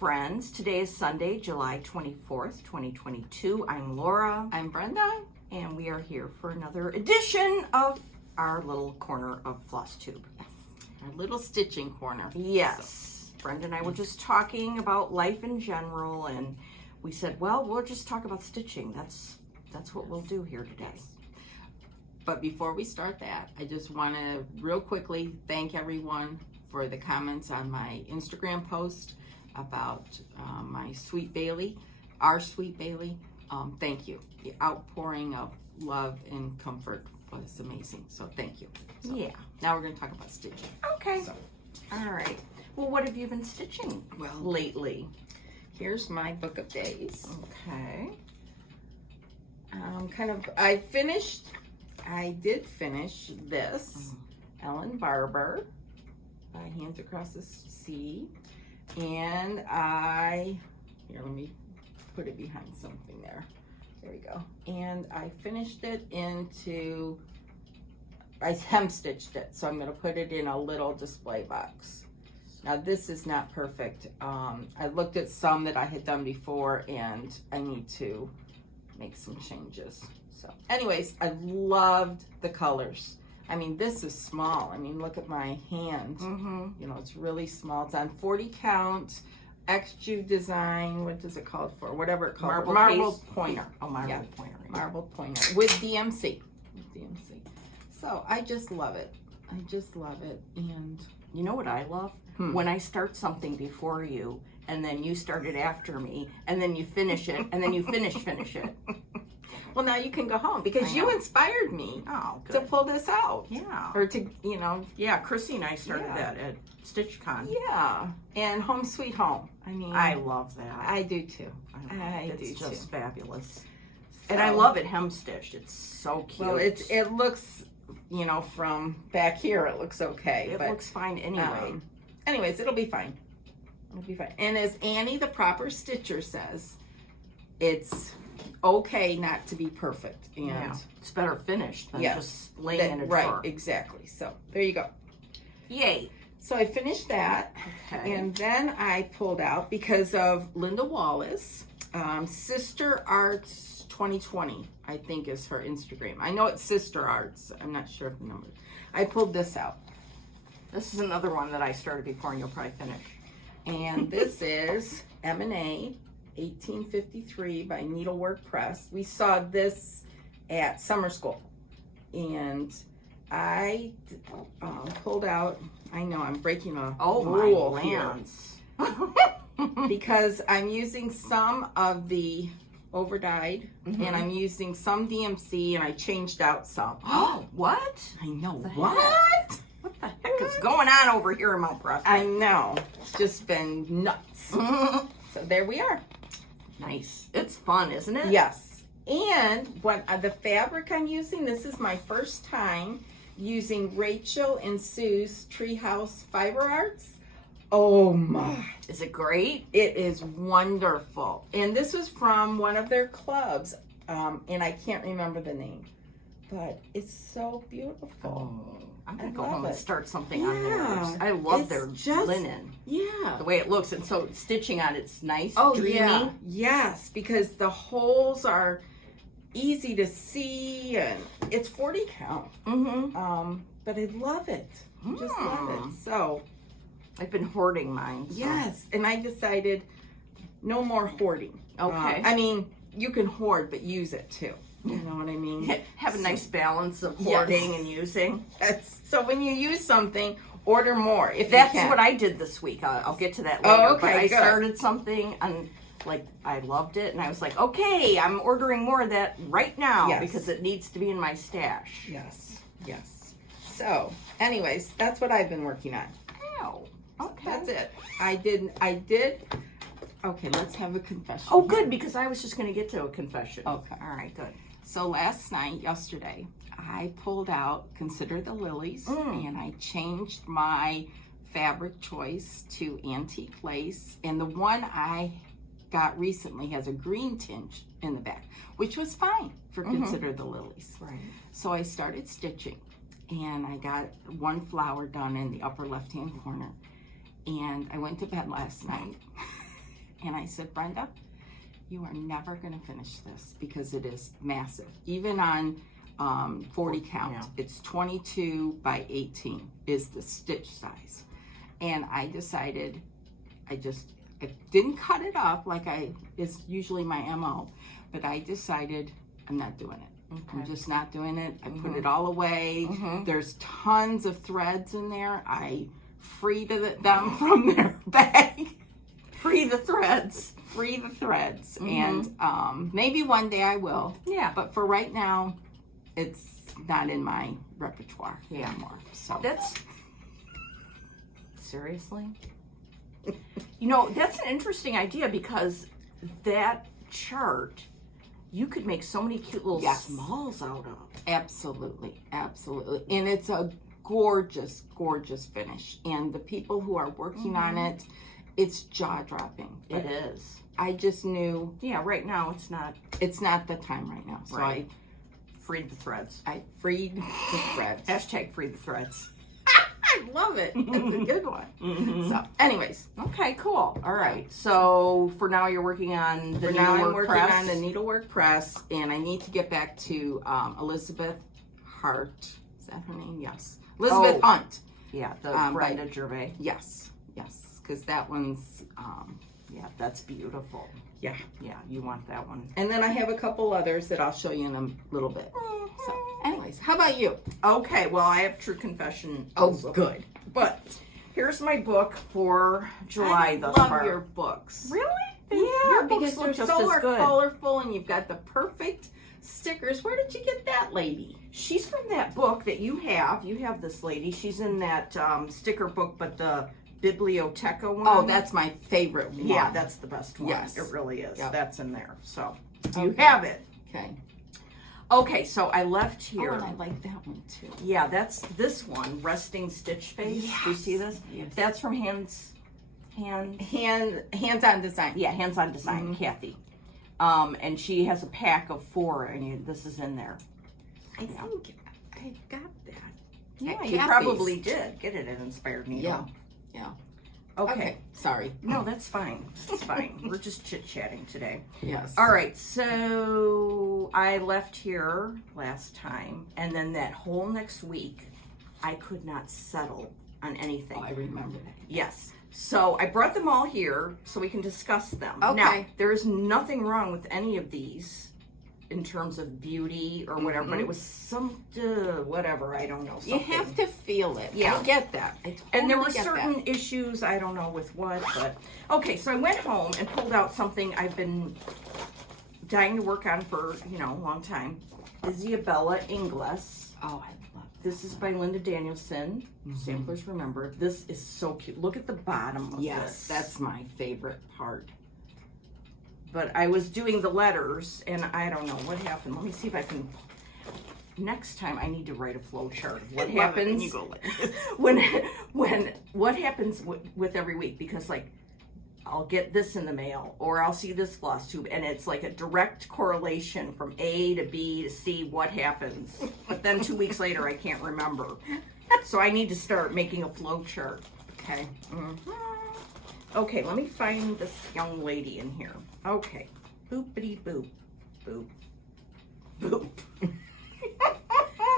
friends. Today is Sunday, July 24th, 2022. I'm Laura. I'm Brenda. And we are here for another edition of our little corner of floss tube. Yes. Our little stitching corner. Yes. So, Brenda and I were just talking about life in general, and we said, well, we'll just talk about stitching. That's what we'll do here today. Yes. But before we start that, I just want to real quickly thank everyone for the comments on my Instagram post about my Sweet Bailey, our Sweet Bailey. Thank you. The outpouring of love and comfort was amazing. So thank you. So yeah. Now we're going to talk about stitching. Okay. So, all right. Well, what have you been stitching lately? Here's my book of days. Okay. I did finish this Ellen Barber by Hands Across the Sea, and let me put it behind something there. There we go. And I finished it I hem stitched it, so I'm going to put it in a little display box. Now this is not perfect. I looked at some that I had done before, and I need to make some changes. So anyways, I loved the colors. I mean, this is small. I mean, look at my hand. You know, it's really small. It's on 40 count, X-Jew design. What does it call for? Whatever it calls. Marble pointer. Oh, marble pointer. Marble pointer with DMC. So I just love it. I just love it. And you know what I love? When I start something before you, and then you start it after me, and then you finish it, and then you finish it. Well, now you can go home because you inspired me to pull this out. Yeah. Or to, you know. Yeah, Chrissy and I started that at StitchCon. Yeah. And Home Sweet Home. I mean. I love that. I do too. It's just fabulous. So, and I love it hem stitched. It's so cute. Well, it looks, you know, from back here, it looks okay. It looks fine anyway. Anyways, it'll be fine. It'll be fine. And as Annie, the proper stitcher, says, it's okay not to be perfect. And yeah, it's better finished than just laying in a drawer. Right, exactly. So there you go. Yay. So I finished that. Okay. And then I pulled out, because of Linda Wallace, Sister Arts 2020, I think is her Instagram. I know it's Sister Arts. I'm not sure of the number. I pulled this out. This is another one that I started before and you'll probably finish. And this is M&A 1853 by Needlework Press. We saw this at summer school, and I pulled out. I know I'm breaking a rule here because I'm using some of the overdyed, and I'm using some DMC, and I changed out some. Oh, what? I know. What the heck is going on over here in Mount Preston? I know. It's just been nuts. So there we are. Nice. It's fun, isn't it? Yes. And what the fabric I'm using, this is my first time using Rachel and Sue's Treehouse Fiber Arts. Oh my. Is it great? It is wonderful. And this was from one of their clubs, and I can't remember the name, but it's so beautiful. Oh, I'm going to go home and start something on theirs. I love their linen. Yeah. The way it looks. And so stitching on it's nice, dreamy. Yeah. Yes, because the holes are easy to see, and it's 40 count. But I love it. Just love it. So I've been hoarding mine. So. Yes, and I decided no more hoarding. Okay. I mean, you can hoard, but use it too. You know what I mean? Have a nice balance of hoarding and using. Yes. So when you use something, order more. If that's you can. what I did this week. I'll get to that later. Oh, okay, but I good. started something and I loved it, and I was like, okay, I'm ordering more of that right now because it needs to be in my stash. Yes. Yes. So, anyways, that's what I've been working on. Ow. Okay. That's it. I did. Okay, let's have a confession. Oh, good, because I was just going to get to a confession. Okay. All right, good. So yesterday, I pulled out Consider the Lilies, and I changed my fabric choice to antique lace. And the one I got recently has a green tinge in the back, which was fine for Consider the Lilies. Right. So I started stitching, and I got one flower done in the upper left-hand corner. And I went to bed last night And I said, Brenda, you are never going to finish this because it is massive. Even on 40 count, it's 22 by 18 is the stitch size. And I decided, I didn't cut it up like is usually my MO, but I decided I'm not doing it. Okay. I'm just not doing it. I put it all away. There's tons of threads in there. I freed them from their bag. Free the threads. Free the threads. And maybe one day I will. Yeah. But for right now, it's not in my repertoire anymore. So that's seriously. You know, that's an interesting idea because that chart you could make so many cute little smalls out of. Absolutely, absolutely. And it's a gorgeous, gorgeous finish. And the people who are working on it, it's jaw-dropping. It is. I just knew. Yeah, right now it's not. It's not the time right now. So I freed the threads. I freed the threads. Hashtag free the threads. I love it. It's a good one. So, anyways. Okay, cool. All right. So, for now, you're working on the needlework press. I'm working on the needlework press, and I need to get back to Elizabeth Hart. Is that her name? Yes. Elizabeth Hunt. Yeah, the Brenda Gervais. Yes, because that one's, yeah, that's beautiful. Yeah. Yeah, you want that one. And then I have a couple others that I'll show you in a little bit. So, anyways, how about you? Okay, well, I have True Confession. Oh, good. But here's my book for July thus far. I love your books. Really? Yeah, because they're so colorful and you've got the perfect stickers. Where did you get that lady? She's from that book that you have. You have this lady. She's in that sticker book, but the Biblioteca one. Oh, that's my favorite one. Yeah, that's the best one. Yes. It really is. Yep. That's in there. So, you have it. Okay. Okay, so I left here. Oh, and I like that one too. Yeah, that's this one, Resting Stitch Face. Yes. Do you see this? Yes. That's from Hands on Design. Yeah, Hands on Design, Kathy. And she has a pack of 4, and this is in there. I think I got that. Yeah, you probably did get it at Inspired Needle. Yeah. Okay. Sorry. No, that's fine. It's fine. We're just chit-chatting today. Yes. All right, so I left here last time, and then that whole next week, I could not settle on anything. Oh, I remember that. Yes. So I brought them all here so we can discuss them. Okay. Now, there's nothing wrong with any of these in terms of beauty or whatever, but it was some, whatever, I don't know. Something. You have to feel it. Yeah. I get that. I totally and there were get certain that. issues, I don't know with what, but okay, so I went home and pulled out something I've been dying to work on for, a long time. Isabella Ingles. Oh, I love This is by Linda Danielson. Samplers Remember. This is so cute. Look at the bottom of this. That's my favorite part. But I was doing the letters, and I don't know what happened. Let me see if I can. Next time, I need to write a flow chart. What happens? You go like this. when what happens with every week? Because I'll get this in the mail, or I'll see this floss tube, and it's like a direct correlation from A to B to C. What happens? But then 2 weeks later, I can't remember. So I need to start making a flow chart. Okay. Okay, let me find this young lady in here. Okay. Boopity boop. Boop. Boop.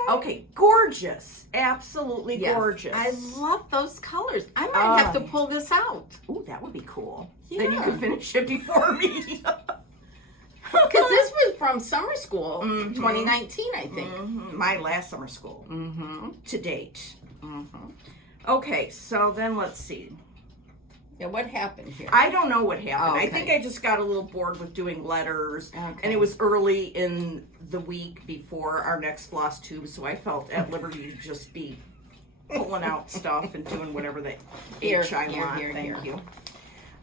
Okay, gorgeous. Absolutely gorgeous. I love those colors. I might have to pull this out. Ooh, that would be cool. Yeah. Then you could finish it before me. Because this was from summer school, 2019, I think. My last summer school. To date. Okay, so then let's see. Yeah, what happened here? I don't know what happened. Okay. I think I just got a little bored with doing letters. Okay. And it was early in the week before our next floss tube, so I felt at liberty to just be pulling out stuff and doing whatever the H I want. Thank you.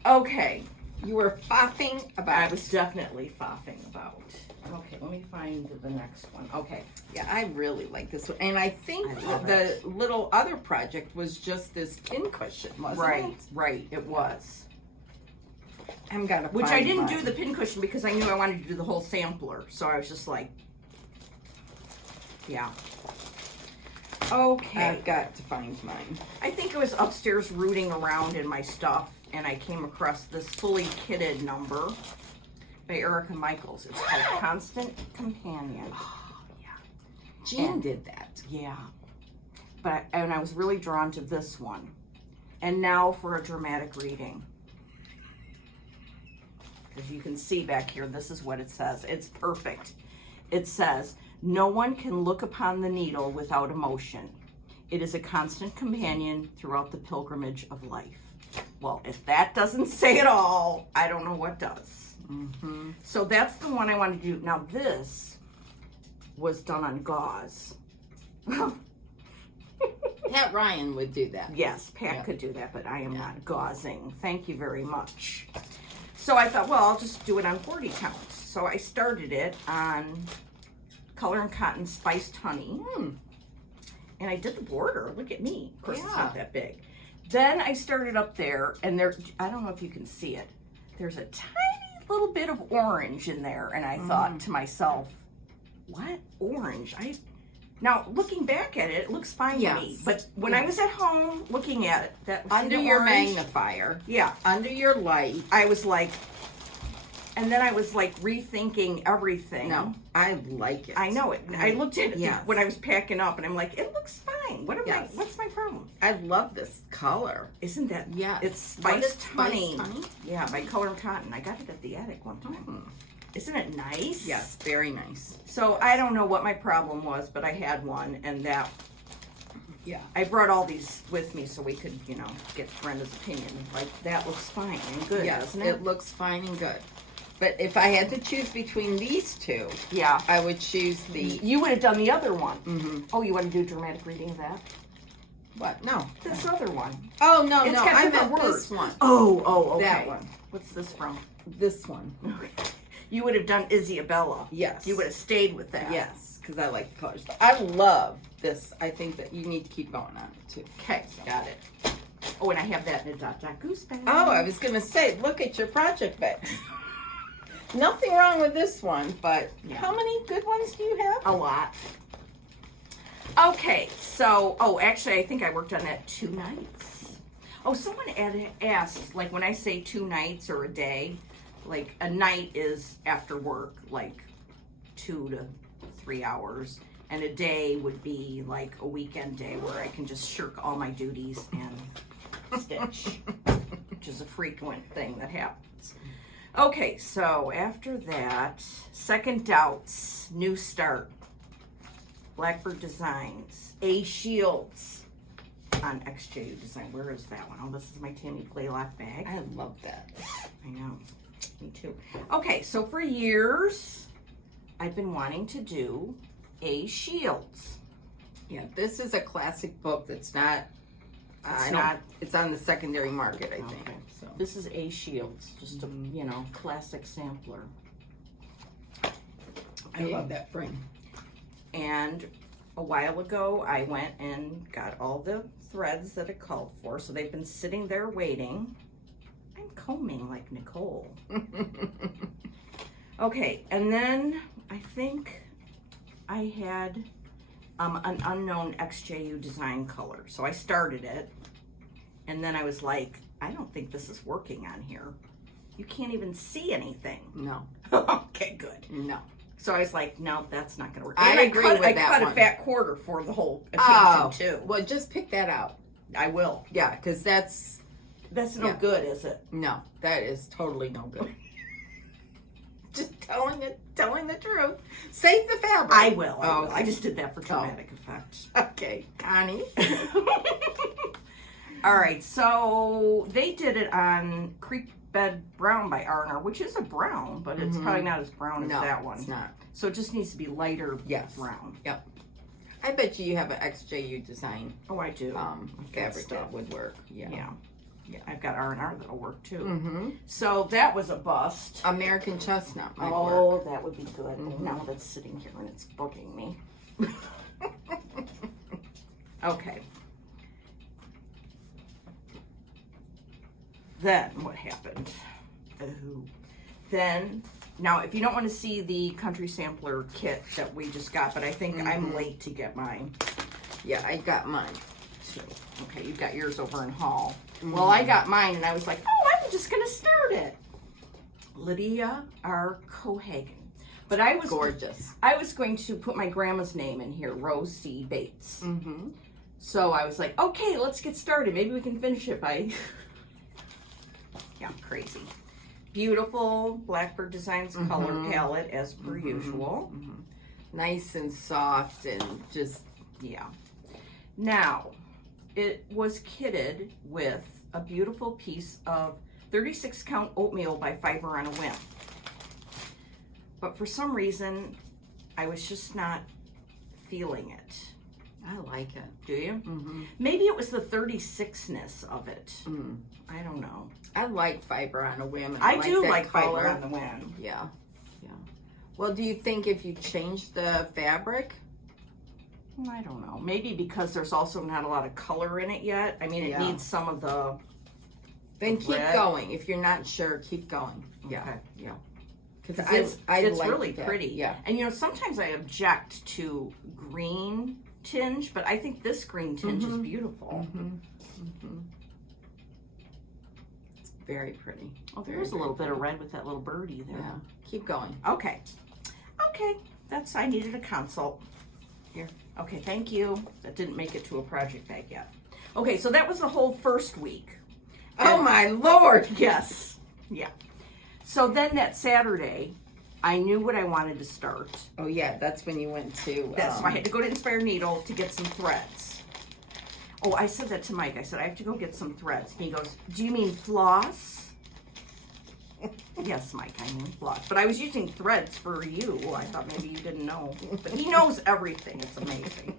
Okay. You were faffing about. I was definitely faffing about. Okay, let me find the next one. Okay. Yeah, I really like this one. And I think I love the it. little other project was just this pin cushion, wasn't it? Right, it was. I'm gonna Which find I didn't mine. do the pin cushion because I knew I wanted to do the whole sampler. So I was just like, yeah. Okay. I've got to find mine. I think it was upstairs rooting around in my stuff and I came across this fully kitted number by Erica Michaels. It's called Constant Companion. Jean did that. Yeah. But I was really drawn to this one. And now for a dramatic reading. As you can see back here, this is what it says. It's perfect. It says, "No one can look upon the needle without emotion. It is a constant companion throughout the pilgrimage of life." Well, if that doesn't say it all, I don't know what does. Mm-hmm. So that's the one I wanted to do. Now this was done on gauze. Pat Ryan would do that. Yes, Pat Yep. could do that, but I am not gauzing. Thank you very much. So I thought, well, I'll just do it on 40 counts. So I started it on Color and Cotton Spiced Honey. And I did the border. Look at me. Of course, it's not that big. Then I started up there, and there, I don't know if you can see it. There's a tiny little bit of orange in there. And I thought to myself, what? Orange? Now, looking back at it, it looks fine to me. But when I was at home looking at it, that was Under your magnifier. Yeah. Under your light. I was like, and then I was like rethinking everything. No, I like it. I know it. I looked at it Yes. when I was packing up, and I'm like, it looks fine. Yes. What's my problem? I love this color. Isn't that? Yes. It's What is spiced honey. Spiced honey? Yeah, by Color and Cotton. I got it at the attic one time. Isn't it nice? Yes, very nice. So I don't know what my problem was, but I had one, and that. Yeah. I brought all these with me so we could, get Brenda's opinion. Like, that looks fine and good, Yes, doesn't it? it looks fine and good. But if I had to choose between these two, Yeah. I would choose the... You would have done the other one. Mm-hmm. Oh, you want to do a dramatic reading of that? What? No. This other one. Oh, no, It's no. got I different meant words. this one. Oh, okay. That one. What's this from? This one. You would have done Isabella. Yes. You would have stayed with that. Yes, because I like the colors. But I love this. I think that you need to keep going on it, too. Okay, got it. Oh, and I have that in a Dot Goose bag. Oh, I was going to say, look at your project bag. Nothing wrong with this one, but how many good ones do you have? A lot. Okay, so, actually, I think I worked on that 2 nights. Oh, someone asked, like, when I say 2 nights or a day, like, a night is after work, like, 2 to 3 hours. And a day would be, like, a weekend day where I can just shirk all my duties and stitch, which is a frequent thing that happens. Okay, so after that, Second Doubts, New Start, Blackbird Designs, A Shields on XJU Design. Where is that one? Oh, this is my Tammy Playlock bag. I love that. I know. Me too. Okay, so for years, I've been wanting to do A Shields. Yeah, this is a classic book that's not... not- It's on the secondary market, I think. Okay. So. This is A Shields, just a, classic sampler. I love that frame. And a while ago, I went and got all the threads that it called for. So they've been sitting there waiting. I'm combing like Nicole. Okay, and then I think I had an unknown XJU design color. So I started it. And then I was like, I don't think this is working on here. You can't even see anything. No. Okay, good. No. So I was like, no, that's not going to work. I And agree with I that cut one. a fat quarter for the whole occasion, too. Well, just pick that out. I will. Yeah, because that's No good, is it? no, that is totally no good. Just telling the truth. Save the fabric. I will. Oh, I just did that for dramatic effect. okay, Connie. All right, so they did it on Creek Bed Brown by Arner, which is a brown, but it's probably not as brown as that one. It's not. So it just needs to be lighter Yes. brown. Yep. I bet you have an XJU design Oh, I do. fabric stuff. that would work. Yeah. Yeah, I've got R&R that'll work too. Mm-hmm. So that was a bust. American chestnut might Oh, work. that would be good. Now that's sitting here and it's bugging me. Okay. Then what happened? Oh. Then, now if you don't want to see the country sampler kit that we just got, but I think I'm late to get mine. Yeah, I got mine too. Okay, you've got yours over in Hall. Well, I got mine and I was like, oh, just gonna start it. Lydia R. Cohagen. But I was Gorgeous. I was going to put my grandma's name in here, Rose C. Bates. Mm-hmm. So I was like, okay, let's get started. Maybe we can finish it by... Yeah, crazy. Beautiful Blackbird Designs color palette as per usual. Nice and soft and just, yeah. Now, it was kitted with a beautiful piece of 36 count oatmeal by Fiber on a Whim. But for some reason, I was just not feeling it. I like it. Do you? Mm-hmm. Maybe it was the 36ness of it. Mm. I don't know. I like Fiber on a Whim. And I like do that like color. Fiber on the Whim. Yeah, yeah. Well, do you think if you change the fabric? I don't know. Maybe because there's also not a lot of color in it yet. I mean, it Yeah. needs some of the... Then keep red. going. If you're not sure, keep going. Yeah, Okay. yeah. Because It's like really that. pretty. Yeah. And you know, sometimes I object to green tinge, but I think this green tinge is beautiful. It's very pretty. Oh, Very, there's a very little bit of pretty. red with that little birdie there. Yeah. Keep going. Okay. Okay. I needed a consult. Here. Okay, thank you. That didn't make it to a project bag yet. Okay, so that was the whole first week. Oh my Lord! Yes. Yeah. So then that Saturday, I knew what I wanted to start. Oh yeah, that's when you went to. So I had to go to Inspire Needle to get some threads. Oh, I said that to Mike. I said, I have to go get some threads. And he goes, do you mean floss? Yes, Mike, I mean floss. But I was using threads for you. I thought maybe you didn't know. But he knows everything. It's amazing.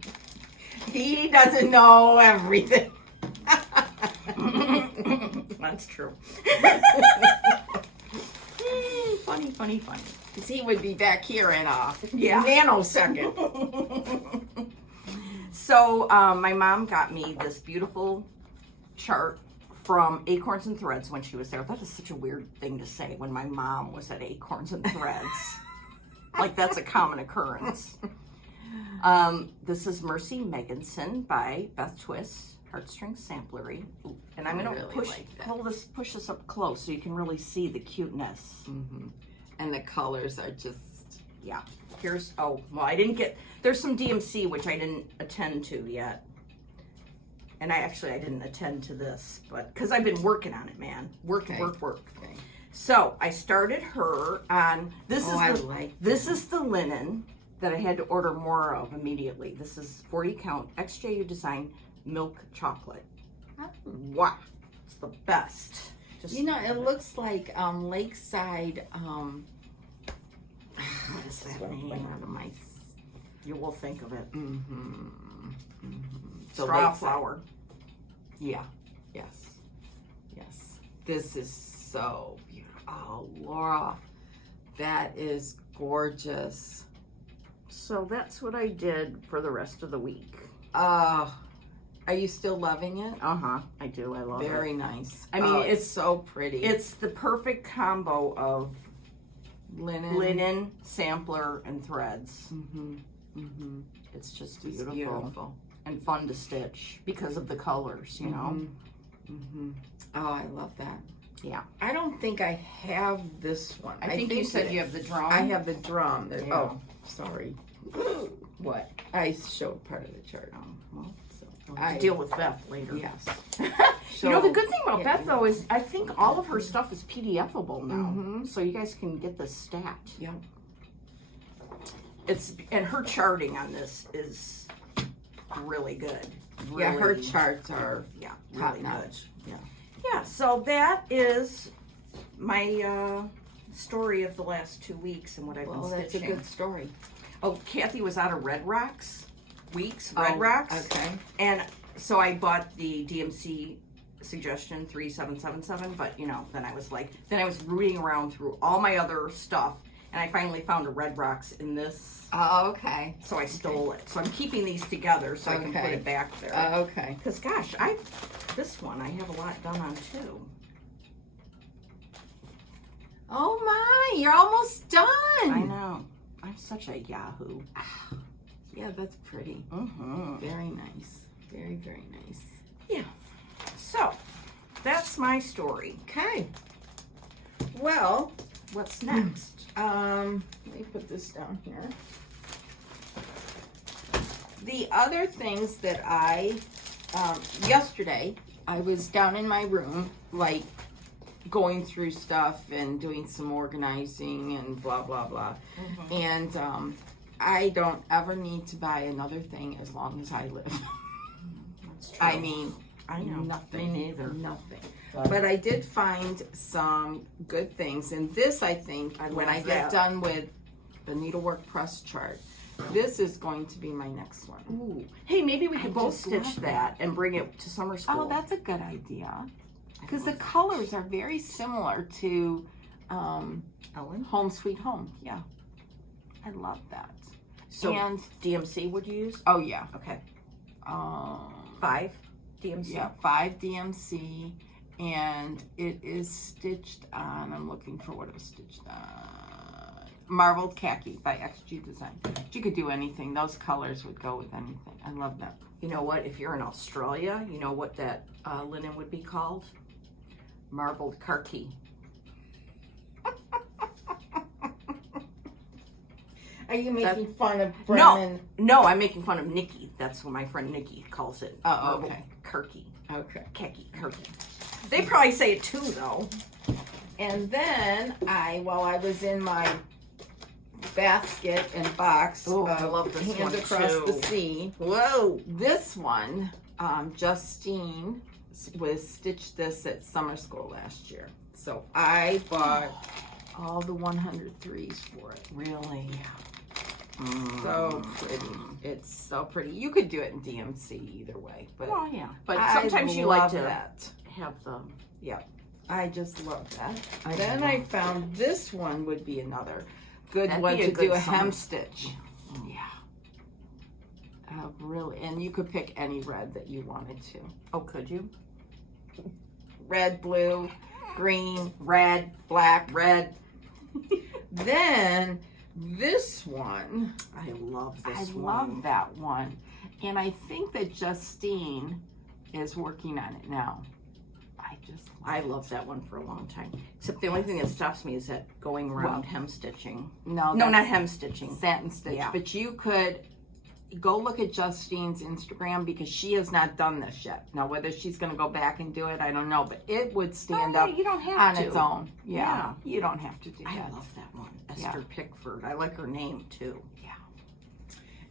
He doesn't know everything. That's true. Funny. Because he would be back here in a Yeah. nanosecond. So my mom got me this beautiful chart from Acorns and Threads when she was there. That is such a weird thing to say when my mom was at Acorns and Threads. Like that's a common occurrence. This is Mercy Meganson by Beth Twist, Heartstring Sampler. And I'm going to really push this up close so you can really see the cuteness. And the colors are just... Yeah. Here's, there's some DMC which I didn't attend to yet. And I didn't attend to this, but because I've been working on it, man. Work. Okay. So I started her on, this is the linen that I had to order more of immediately. This is 40 count XJU Design Milk Chocolate. Wow. It's the best. Just, You know, it looks like Lakeside, what is that name? out of my... You will think of it. So Straw Lakeside. flower. Yeah. Yes. This is so beautiful. Oh, Laura, that is gorgeous. So that's what I did for the rest of the week. Are you still loving it? I do. I love it. Very nice. I mean, it's so pretty. It's the perfect combo of linen, sampler, and threads. It's just It's beautiful. beautiful. And fun to stitch because of the colors, you know? Oh, I love that. Yeah. I don't think I have this one. I think you said you have the drum. I have the drum. Yeah. Oh, sorry. What? I showed part of the chart. Well, So I deal with Beth later. Yes. You know, the good thing about Yeah. Beth, though, is I think all of her stuff is PDFable now. So you guys can get this stat. Yeah. And her charting on this is really good. Yeah, her Really- charts are Yeah, top really notch. good. Yeah, so that is my story of the last 2 weeks and what I've Well, been that's a stitching. good story. Oh, Kathy was out of Red Rocks Red Rocks. Okay. And so I bought the DMC suggestion 3777, but you know, then I was rooting around through all my other stuff, and I finally found a Red Rocks in this. Oh, okay. So I stole it. So I'm keeping these together so I can put Okay. it back there. Okay. Because gosh, this one I have a lot done on too. Oh my, you're almost done. I know. I'm such a yahoo. Yeah, that's pretty. Very nice. Very, very nice. Yeah. So that's my story. Okay. Well, What's next? let me put this down here. The other things that yesterday, I was down in my room, like, going through stuff and doing some organizing and blah, blah, blah. And I don't ever need to buy another thing as long as I live. That's true. I mean, I know. nothing. Me neither. Nothing. But I did find some good things. And this, I think, when I get done with the needlework press chart, this is going to be my next one. Ooh. Hey, maybe we could both just stitch love that and bring it to summer school. Oh, that's a good idea. Because the colors are very similar to Ellen? Home Sweet Home. Yeah. I love that. So and DMC would you use? oh yeah. Okay. 5 DMC? Yeah, 5 DMC. And it is stitched on, I'm looking for what it was stitched on. Marbled Khaki by XG Design. But you could do anything. Those colors would go with anything. I love that. You know what? If you're in Australia, you know what that linen would be called? Marbled Khaki. Are you making fun of Brennan? No, I'm making fun of Nikki. That's what my friend Nikki calls it. Oh, Marbled okay. Khaki. Okay. Khaki. Khaki. They probably say it too, though. And then while I was in my basket and box Oh, of I love this Hand one, Across too. the Sea, Whoa. this one, Justine was stitched this at summer school last year. So I bought all the 103s for it. Really? Yeah. So pretty. It's so pretty. You could do it in DMC either way, but Well, yeah. But I sometimes you like love to that. have the... I just love that. I Then know. I found this one would be another good That'd one be a to good do a summer. hem stitch. Yeah. Really, and you could pick any red that you wanted to. Oh, could you? Red, blue, green, Red, black. red. Then this one, I love this I one. love that one. And I think that Justine is working on it now. I love that one for a long time. Except the only thing that stops me is that going around hem stitching. No, No, that's not hem stitching. satin stitch. Yeah. But you could go look at Justine's Instagram because she has not done this yet. Now, whether she's going to go back and do it, I don't know. But it would stand up You don't have on to. its own. Yeah. You don't have to do I that. love that one. Esther Pickford. I like her name too. Yeah.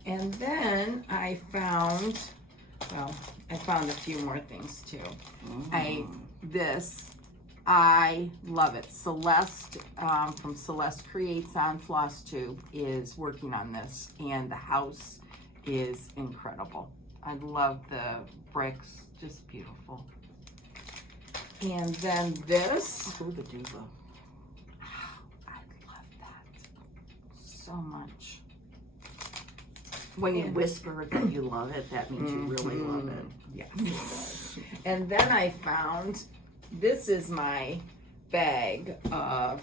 And then I found a few more things too. I love it. Celeste from Celeste Creates on Floss Tube is working on this, and the house is incredible. I love the bricks, just beautiful. And then this, Oh, the Duva. I love that so much. When you whisper that you love it, that means you really love it. Yes. And then I found, this is my bag of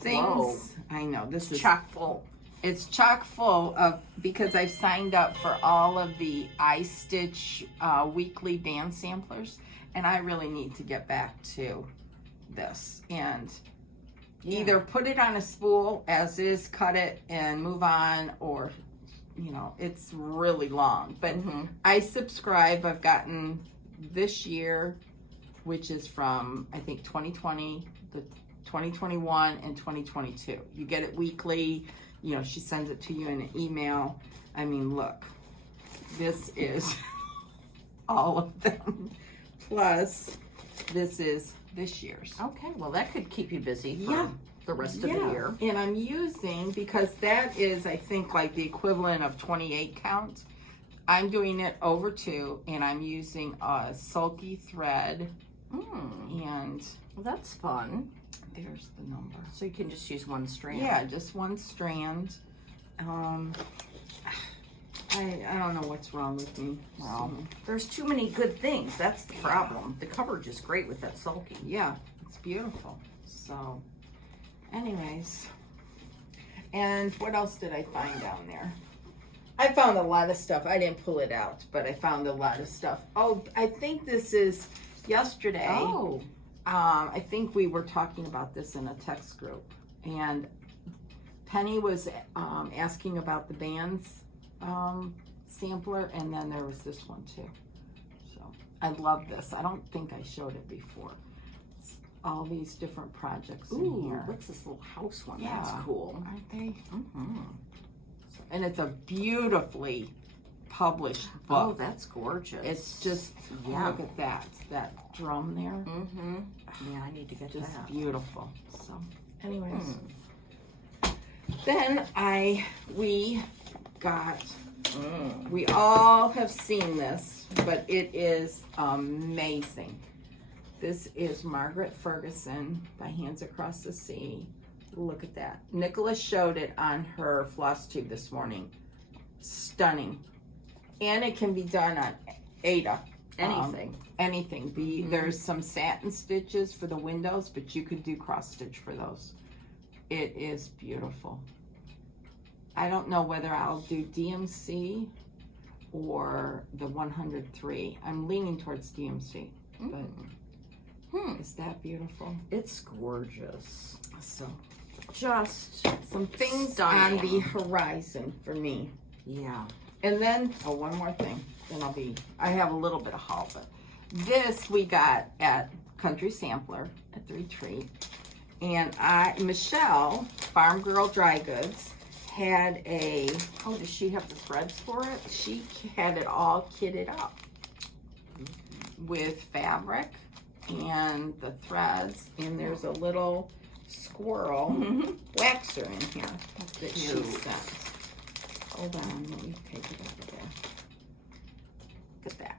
things. Whoa. I know, this is Chock full. It's chock full of, because I've signed up for all of the iStitch weekly band samplers, and I really need to get back to this and either put it on a spool as is, cut it and move on, or it's really long. But I subscribe. I've gotten this year, which is from I think 2020, the 2021 and 2022. You get it weekly. She sends it to you in an email. I mean, look, this is all of them. Plus, this is this year's. Okay, well that could keep you busy for the rest of the year. And I'm using, because that is, I think, like the equivalent of 28 count. I'm doing it over 2, and I'm using a sulky thread. And Well, that's fun. there's the number. So you can just use one strand. Yeah, just one strand. I don't know what's wrong with me. Well, there's too many good things. That's the problem. The coverage is great with that sulky. Yeah, it's beautiful. So, anyways. And what else did I find down there? I found a lot of stuff. I didn't pull it out, but I found a lot of stuff. Oh, I think this is yesterday. Oh. I think we were talking about this in a text group, and Penny was asking about the bands sampler, and then there was this one too. So I love this. I don't think I showed it before. It's all these different projects in here. What's this little house one? Yeah. That's cool. Aren't they? Mm-hmm. And it's a beautifully published Oh, book. that's gorgeous. It's just, look at that drum there. Mm-hmm. Yeah, I need to get Just that. beautiful. So, anyways. Then we got, we all have seen this, but it is amazing. This is Margaret Ferguson by Hands Across the Sea. Look at that. Nicholas showed it on her floss tube this morning. Stunning. And it can be done on Ada. Anything. Anything. There's some satin stitches for the windows, but you could do cross stitch for those. It is beautiful. I don't know whether I'll do DMC or the 103. I'm leaning towards DMC, but is that beautiful? It's gorgeous. So, Just some things stunning. on the horizon for me. Yeah. And then, one more thing. Then I have a little bit of haul, but this we got at Country Sampler at the retreat. And Michelle, Farm Girl Dry Goods, had Oh, does she have the threads for it? she had it all kitted up with fabric and the threads, and there's a little squirrel waxer in here that she Cute. sent. Hold on, let me take it out of there. Look at that.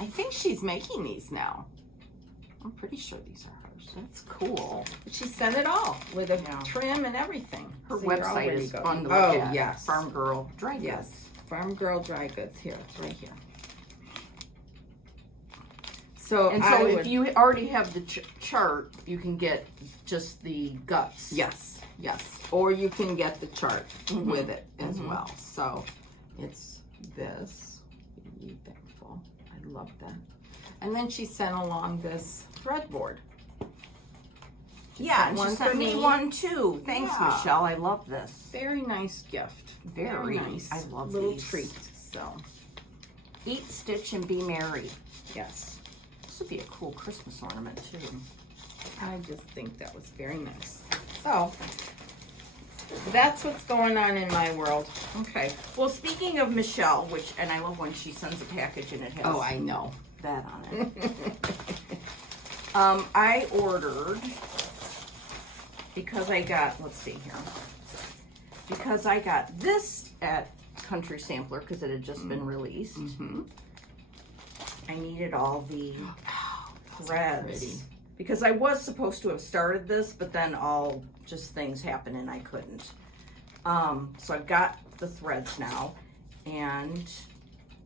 I think she's making these now. I'm pretty sure these are hers. That's cool. But she sent it all with a Yeah. trim and everything. Her So you're all website ready is to go. fun to look Oh, at. yes. Farm Girl Dry Goods. Yes. Farm Girl Dry Goods. Here, it's right here. So, And so if you already have the chart, you can get just the guts. Yes, yes. Or you can get the chart with it as well. So it's this. Be thankful. I love that. And then she sent along this threadboard. Yeah, and she one sent for me me. one too. Thanks, Yeah. Michelle. I love this. Very nice gift. Very nice. I love little these. treat. So Eat, stitch, and be merry. yes, This would be a cool Christmas ornament too. I just think that was very nice. So that's what's going on in my world. Okay. Well, speaking of Michelle, and I love when she sends a package and it has Oh, I know. that on it. I ordered because I got, let's see here, because I got this at Country Sampler because it had just been released. I needed all the threads pretty. because I was supposed to have started this, but then all just things happened and I couldn't. So I've got the threads now, and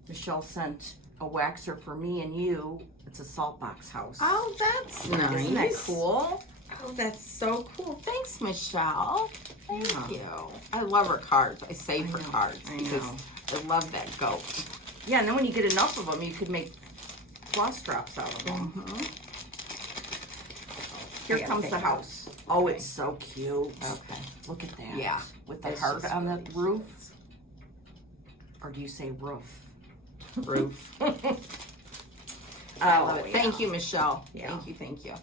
Michelle sent a waxer for me and you. It's a salt box house. Oh, that's nice. Isn't that cool? Oh, that's so cool. Thanks, Michelle. Thank Yeah. you. I love her cards. I save her know, cards I because know. I love that goat. Yeah, and then when you get enough of them, you could make floss drops out of them. Here I gotta comes take the it house. Oh, it's so cute. Okay. Look at that. Yeah, With the it's heart just on the really roof. Or do you say roof? Roof. I love it. Thank you, Michelle. Yeah. Thank you.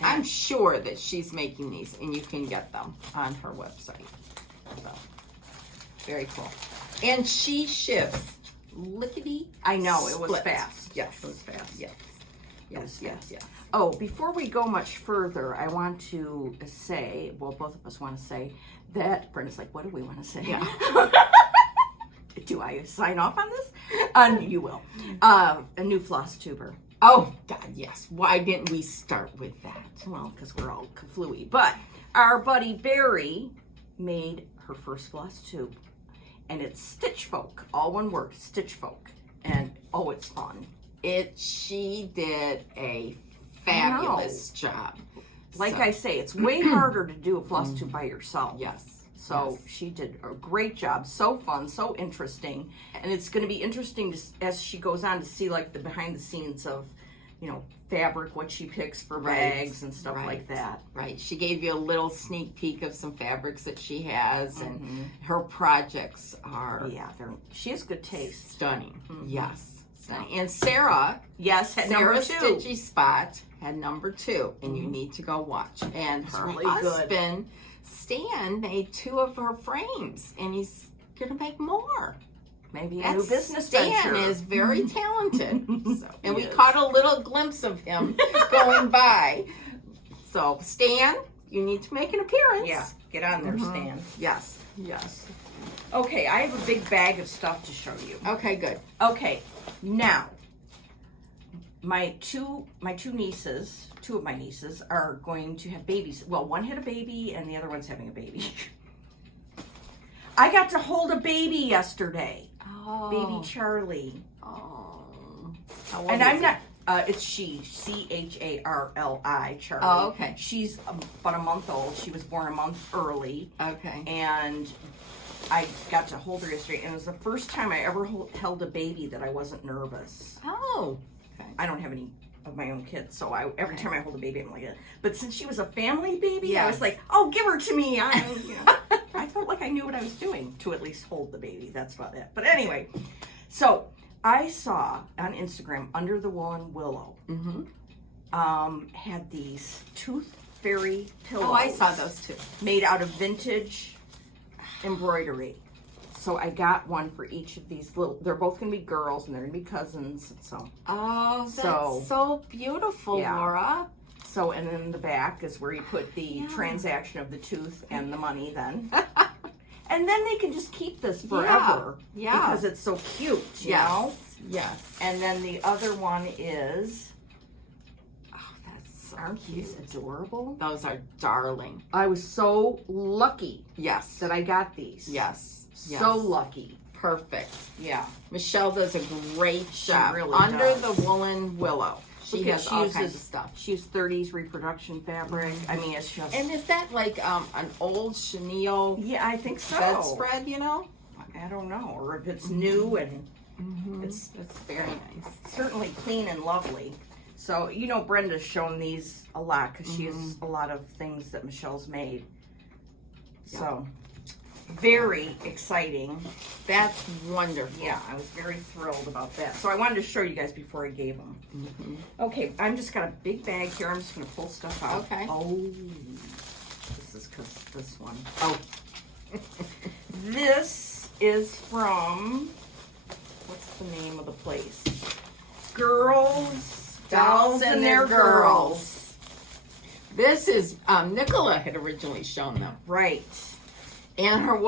I'm sure that she's making these and you can get them on her website. So, very cool. And she ships lickety. I know, it was split. fast. Yes. It was fast. Yes. Yes. Oh, before we go much further, I want to say, well, both of us want to say that, Brenda's like, what do we want to say? Yeah. Do I sign off on this? You will. A new floss tuber. Oh, God, yes. Why didn't we start with that? Well, because we're all kaflooey. But our buddy Barry made her first floss tube. And it's Stitch Folk. All one word, Stitch Folk. And, oh, it's fun. She did a fabulous job. Like So, I say, it's way harder to do a floss tube by yourself. yes. So yes. she did a great job. So fun, so interesting. And it's going to be interesting to, as she goes on to see like the behind the scenes of fabric, what she picks for bags and stuff like that. Right. She gave you a little sneak peek of some fabrics that she has, and her projects are she has good taste. Stunning. Yes. Stunning. And Sarah, had number 2. Stitchy Spot had number 2, and you need to go watch. And her really husband, Stan, made 2 of her frames, and he's gonna make more. Maybe a new business venture. Stan is very talented. And we caught a little glimpse of him going by. So, Stan, you need to make an appearance. Yeah, get on there, Stan. Yes. Okay, I have a big bag of stuff to show you. Okay, good. Okay, now, my two nieces, 2 of my nieces, are going to have babies. Well, one had a baby, and the other one's having a baby. I got to hold a baby yesterday. Oh. Baby Charlie. Oh. And I'm not, it's she, Charli, Charlie. Oh, okay. She's about a month old. She was born a month early. Okay. And I got to hold her yesterday, and it was the first time I ever held a baby that I wasn't nervous. Oh. Okay. I don't have any of my own kids, so every time I hold a baby, I'm like, but since she was a family baby, I was like, oh, give her to me. I felt like I knew what I was doing to at least hold the baby. That's about it. But anyway, so I saw on Instagram, Under the Woolen Willow, had these tooth fairy pillows. Oh, I saw those too. Made out of vintage embroidery. So I got one for each of these they're both going to be girls, and they're going to be cousins. So. Oh, that's so beautiful, Laura. So, and then the back is where you put the transaction of the tooth and the money then. And then they can just keep this forever. Yeah. Because it's so cute, you know? Yes. And then the other one is, that's so aren't these adorable? Those are darling. I was so lucky that I got these. Yes. So lucky. Perfect. Yeah. Michelle does a great job. Really Under does. the Woolen Willow. She has all kinds of stuff. She used 30s reproduction fabric. I mean, it's just... And is that like an old chenille I think so. bedspread, you know? I don't know. Or if it's new and it's very nice. Certainly clean and lovely. So, Brenda's shown these a lot because she has a lot of things that Michelle's made. So... Very exciting. That's wonderful. Yeah, I was very thrilled about that. So I wanted to show you guys before I gave them. Okay, I'm just got a big bag here. I'm just going to pull stuff out. Okay. Oh, this is because this one. Oh. This is from, what's the name of the place? Dolls and Their Girls. This is, Nicola had originally shown them. Right. And her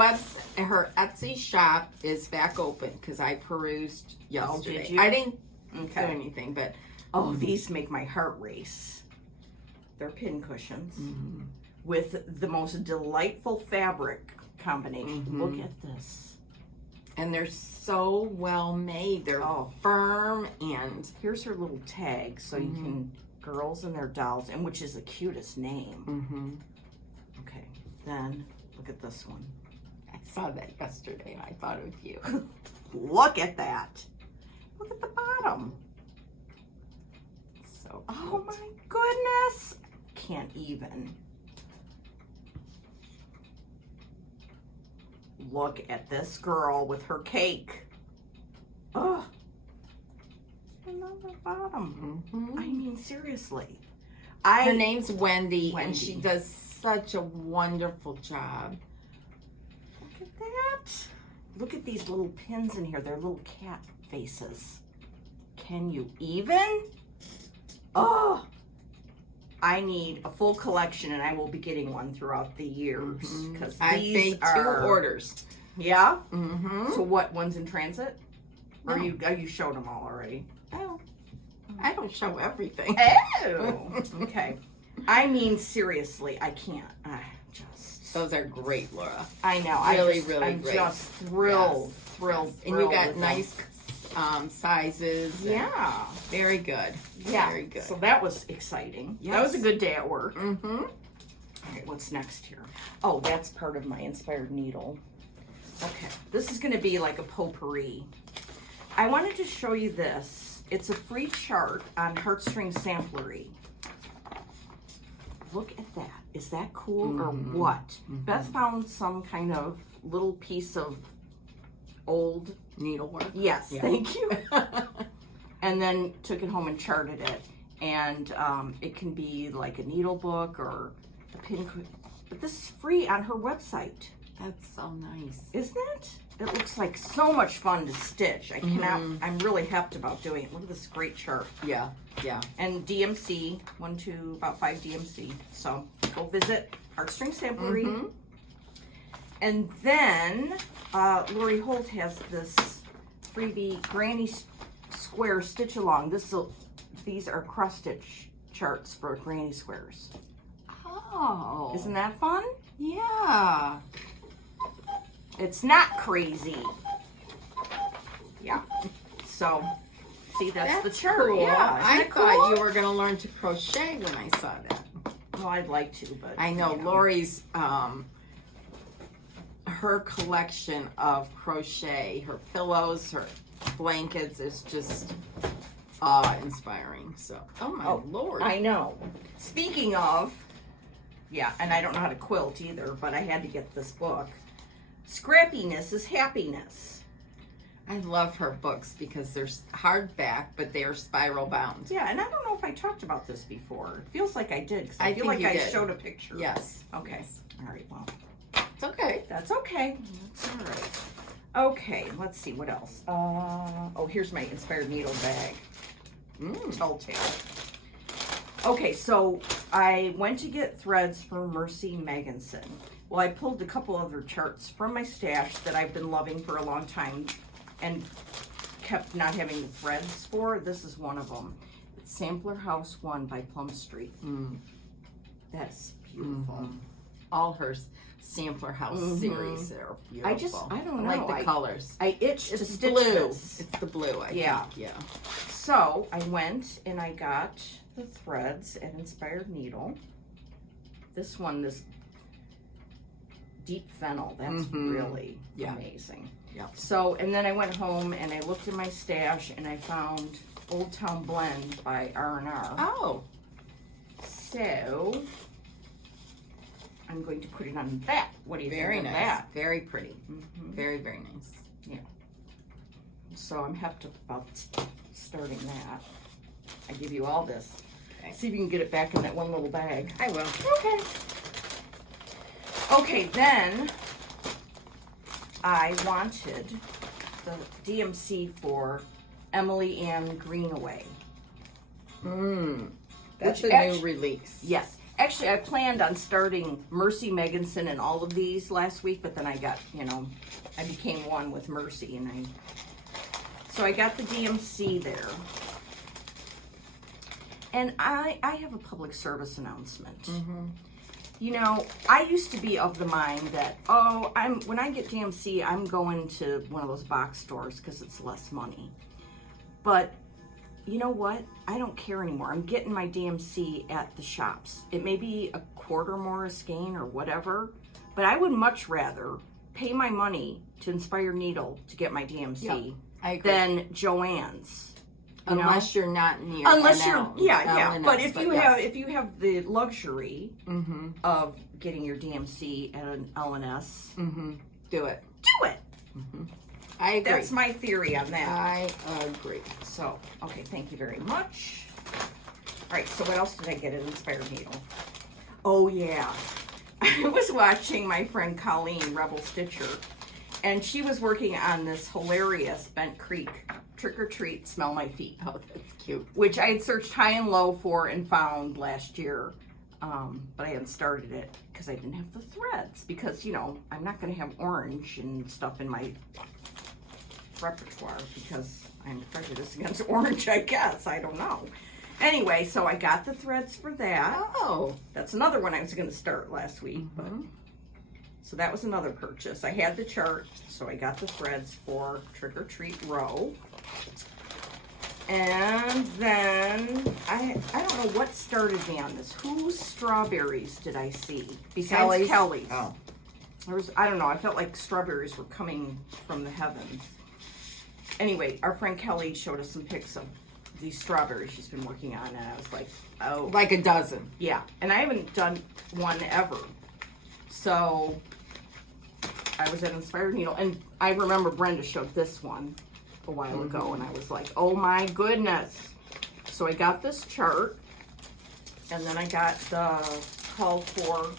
Etsy shop is back open because I perused yesterday. Oh, did you? I didn't do anything, but these make my heart race. They're pin cushions with the most delightful fabric combination. Look at this. And they're so well made. They're firm, and here's her little tag, so you can Girls and Their Dolls, and which is the cutest name. Okay, then. Look at this one. I saw that yesterday and I thought of you. Look at that. Look at the bottom. So cute. My goodness. Can't even. Look at this girl with her cake. Oh. I love the bottom. I mean, seriously. Her name's Wendy, and she does such a wonderful job. Look at that. Look at these little pins in here. They're little cat faces. Can you even? Oh, I need a full collection, and I will be getting one throughout the years. Because I made 2 orders. Yeah? So what, one's in transit? Or you showed them all already? Oh, I don't show everything. Oh, okay. I mean, seriously, I can't. Those are great, Laura. I know. Really, I'm great. just thrilled. Thrilled. And you got nice sizes. Yeah. Very good. Yeah. Very good. So that was exciting. Yes. That was a good day at work. All right, what's next here? Oh, that's part of my inspired needle. Okay. This is going to be like a potpourri. I wanted to show you this. it's a free chart on Heartstring Sampler. Look at that. Is that cool or what? Beth found some kind of little piece of old needlework. Yes, thank you. And then took it home and charted it. And it can be like a needle book or a pin. But this is free on her website. That's so nice. Isn't it? It looks like so much fun to stitch. I cannot, I'm really happy about doing it. Look at this great chart. Yeah, yeah. And DMC, about 5 DMC. So go visit Heartstring Sampler. And then Lori Holt has this freebie Granny Square Stitch Along. These are cross stitch charts for granny squares. Oh. Isn't that fun? Yeah. It's not crazy. Yeah. So, see, that's the chart. Cool. Yeah. I thought you were going to learn to crochet when I saw that. Well, I'd like to, but I know Lori's her collection of crochet, her pillows, her blankets is just awe-inspiring. So, oh my Lord. I know. Speaking of, yeah, and I don't know how to quilt either, but I had to get this book. Scrappiness is Happiness. I love her books because they're hardback, but they are spiral bound. Yeah, and I don't know if I talked about this before. It feels like I did, because I feel think like you I did. showed a picture. Yes. Okay. Yes. All right, well. It's okay. That's okay. That's all right. Okay, let's see, what else? Here's my inspired needle bag. Telltale. Okay, so I went to get threads for Mercy Megginson. Well, I pulled a couple other charts from my stash that I've been loving for a long time and kept not having the threads for. This is one of them. It's Sampler House 1 by Plum Street. That's beautiful. All her Sampler House series are beautiful. I don't know. I like the colors. I itched to It's stitch blue. this. It's the blue, I think. Yeah. So I went and I got the threads at Inspired Needle. This one, this deep fennel, that's really amazing. Yeah. So, and then I went home and I looked in my stash and I found Old Town Blend by R&R. Oh. So, I'm going to put it on that. What do you Very think of nice. that? Very pretty. Very, very nice. Yeah. So I'm happy about starting that. I give you all this. Okay. See if you can get it back in that one little bag. I will. Okay. Okay, then I wanted the DMC for Emily Ann Greenaway. That's Which a new release. Yes. Actually, I planned on starting Mercy Megginson and all of these last week, but then I got, I became one with Mercy, and so I got the DMC there. And I have a public service announcement. I used to be of the mind that, when I get DMC, I'm going to one of those box stores because it's less money. But you know what? I don't care anymore. I'm getting my DMC at the shops. It may be a quarter more a skein or whatever, but I would much rather pay my money to Inspire Needle to get my DMC I agree. than Joann's. Unless you're not near. Unless NL, you're, yeah. LNS, But if yes. you have the luxury of getting your DMC at an LNS, do it. do it. I agree. That's my theory on that. I agree. So, okay, thank you very much. All right, so what else did I get at Inspired Needle? Oh, yeah. I was watching my friend Colleen, Rebel Stitcher, and she was working on this hilarious Bent Creek Trick or Treat Smell My Feet. Oh, that's cute. Which I had searched high and low for and found last year. But I hadn't started it because I didn't have the threads. Because, I'm not going to have orange and stuff in my repertoire because I'm prejudiced against orange, I guess. I don't know. Anyway, so I got the threads for that. Oh. That's another one I was going to start last week. But so that was another purchase. I had the chart, so I got the threads for Trick or Treat Row. And then, I don't know what started me on this. Whose strawberries did I see? Besides Kelly's. Oh. I don't know, I felt like strawberries were coming from the heavens. Anyway, our friend Kelly showed us some pics of these strawberries she's been working on, and I was like, oh. Like a dozen. Yeah, and I haven't done one ever. So I was at Inspired Needle, and I remember Brenda showed this one a while ago, and I was like, oh my goodness. So I got this chart, and then I got the called for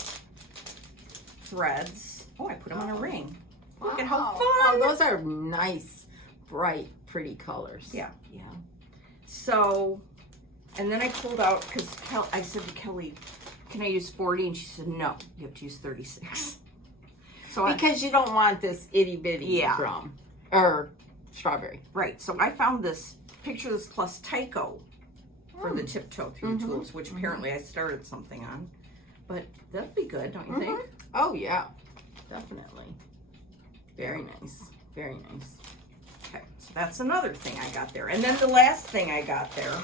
threads. Oh, I put them on a ring. Look at how fun. Oh, those are nice, bright, pretty colors. Yeah. So, and then I pulled out, because I said to Kelly, can I use 40? And she said, no, you have to use 36. So because you don't want this itty bitty drum or strawberry. Right. So I found this Picture This Plus Tyco for the Tiptoe Through Tulips, which apparently I started something on. But that'd be good, don't you think? Oh, yeah. Definitely. Very nice. Very nice. Okay. So that's another thing I got there. And then the last thing I got there,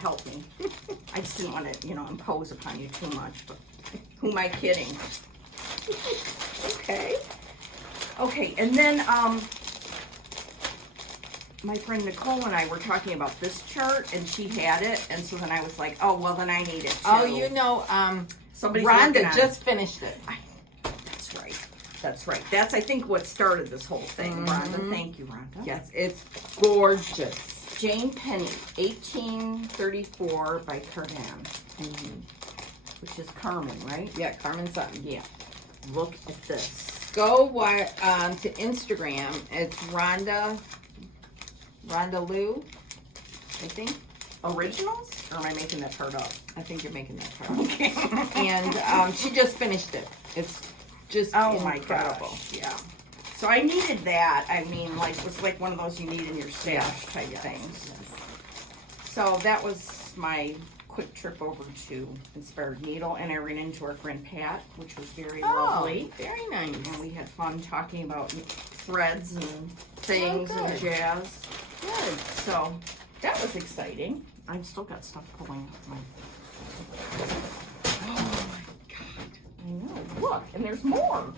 help me. I just didn't want to, impose upon you too much, but who am I kidding? Okay, and then my friend Nicole and I were talking about this chart, and she had it, and so then I was like, oh, well, then I need it too. Oh, somebody's Rhonda just finished it. That's right. That's, I think, what started this whole thing. Rhonda, thank you, Rhonda. Yes, it's gorgeous. Jane Penny, 1834 by Cardan, which is Carmen, right? Yeah, Carmen something. Yeah. Look at this. Go to Instagram. It's Rhonda Lou, I think. Originals? Or am I making that part up? I think you're making that part up. Okay. And she just finished it. It's just incredible. My gosh. Yeah. So I needed that. I mean, it's like one of those you need in your stash type things. Yes. So that was my quick trip over to Inspired Needle, and I ran into our friend Pat, which was very lovely. Very nice. And we had fun talking about threads and things and jazz. Good. So that was exciting. I've still got stuff pulling up my... Oh my God. I know. Look, and there's more.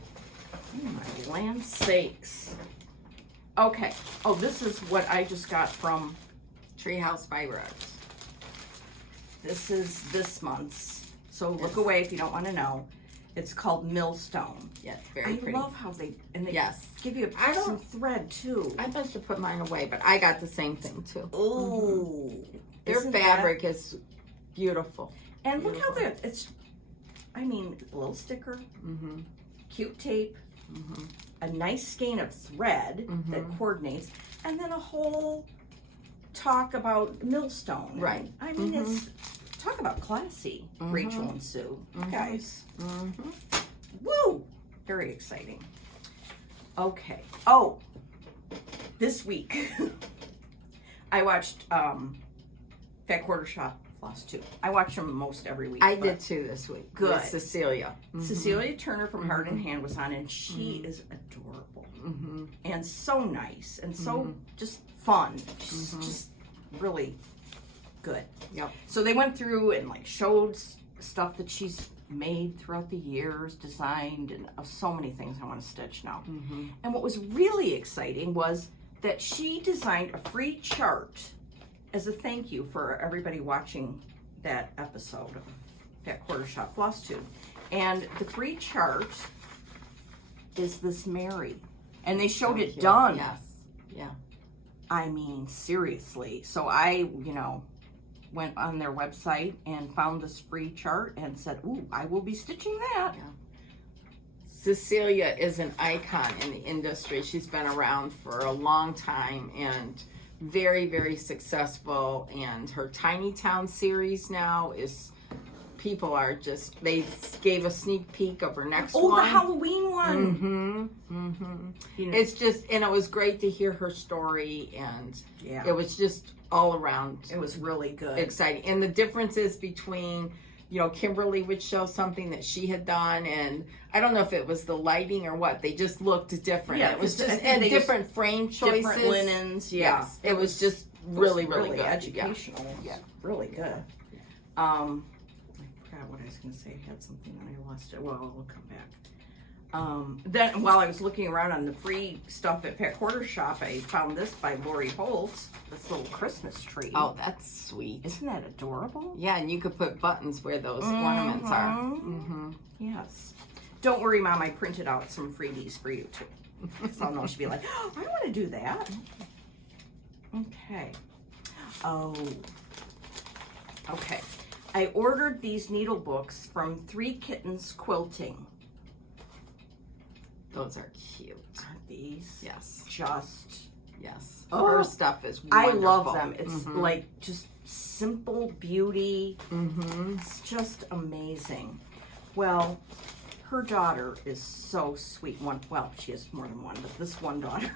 Oh my land sakes. Okay. Oh, this is what I just got from Treehouse Fiber Arts. This is this month's. So look away if you don't want to know. It's called Millstone. Yes, very pretty. I love how they give you some thread too. I must have put mine away, but I got the same thing too. Ooh. Their fabric is beautiful. And look how it's, a little sticker, cute tape, a nice skein of thread that coordinates, and then a whole talk about Millstone. Right. It's talk about classy, Rachel and Sue. Guys. Woo! Very exciting. Okay. Oh, this week I watched Fat Quarter Shop Floss 2. I watch them most every week. I did too this week. Good. With Cecilia. Cecilia Turner from Heart and Hand was on, and she is adorable. And so nice and so just fun. She's just really good. Yep. So they went through and showed stuff that she's made throughout the years, designed, and so many things I want to stitch now. And what was really exciting was that she designed a free chart as a thank you for everybody watching that episode of Fat Quarter Shop Floss Tube. And the free chart is this Mary. And they showed it done. Yes. Yeah. Seriously. So I, went on their website and found this free chart and said, ooh, I will be stitching that. Yeah. Cecilia is an icon in the industry. She's been around for a long time and very, very successful. And her Tiny Town series now is, people are just, they gave a sneak peek of her next one. Oh, the Halloween one. It's just, and it was great to hear her story, and it was just all around. It was really good. Exciting. And the differences between, Kimberly would show something that she had done, and I don't know if it was the lighting or what, they just looked different. Yeah, it was just, and different frame choices. Different linens, Yes. It was just really good. Educational. Yeah. Really good. I forgot what I was going to say. I had something and I lost it. Well, we'll come back. Then while I was looking around on the free stuff at Fat Quarter Shop, I found this by Lori Holtz, this little Christmas tree. Oh, that's sweet. Isn't that adorable? Yeah, and you could put buttons where those ornaments are. Mm-hmm. Yes. Don't worry, Mom, I printed out some freebies for you too. So I'll know she'll be like, oh, I want to do that. Okay. Oh. Okay. I ordered these needle books from 3 Kittens Quilting. Those are cute. Aren't these? Yes. Just. Yes. Oh, her stuff is wonderful. I love them. It's like just simple beauty. It's just amazing. Well, her daughter is so sweet. Well, she has more than one, but this one daughter,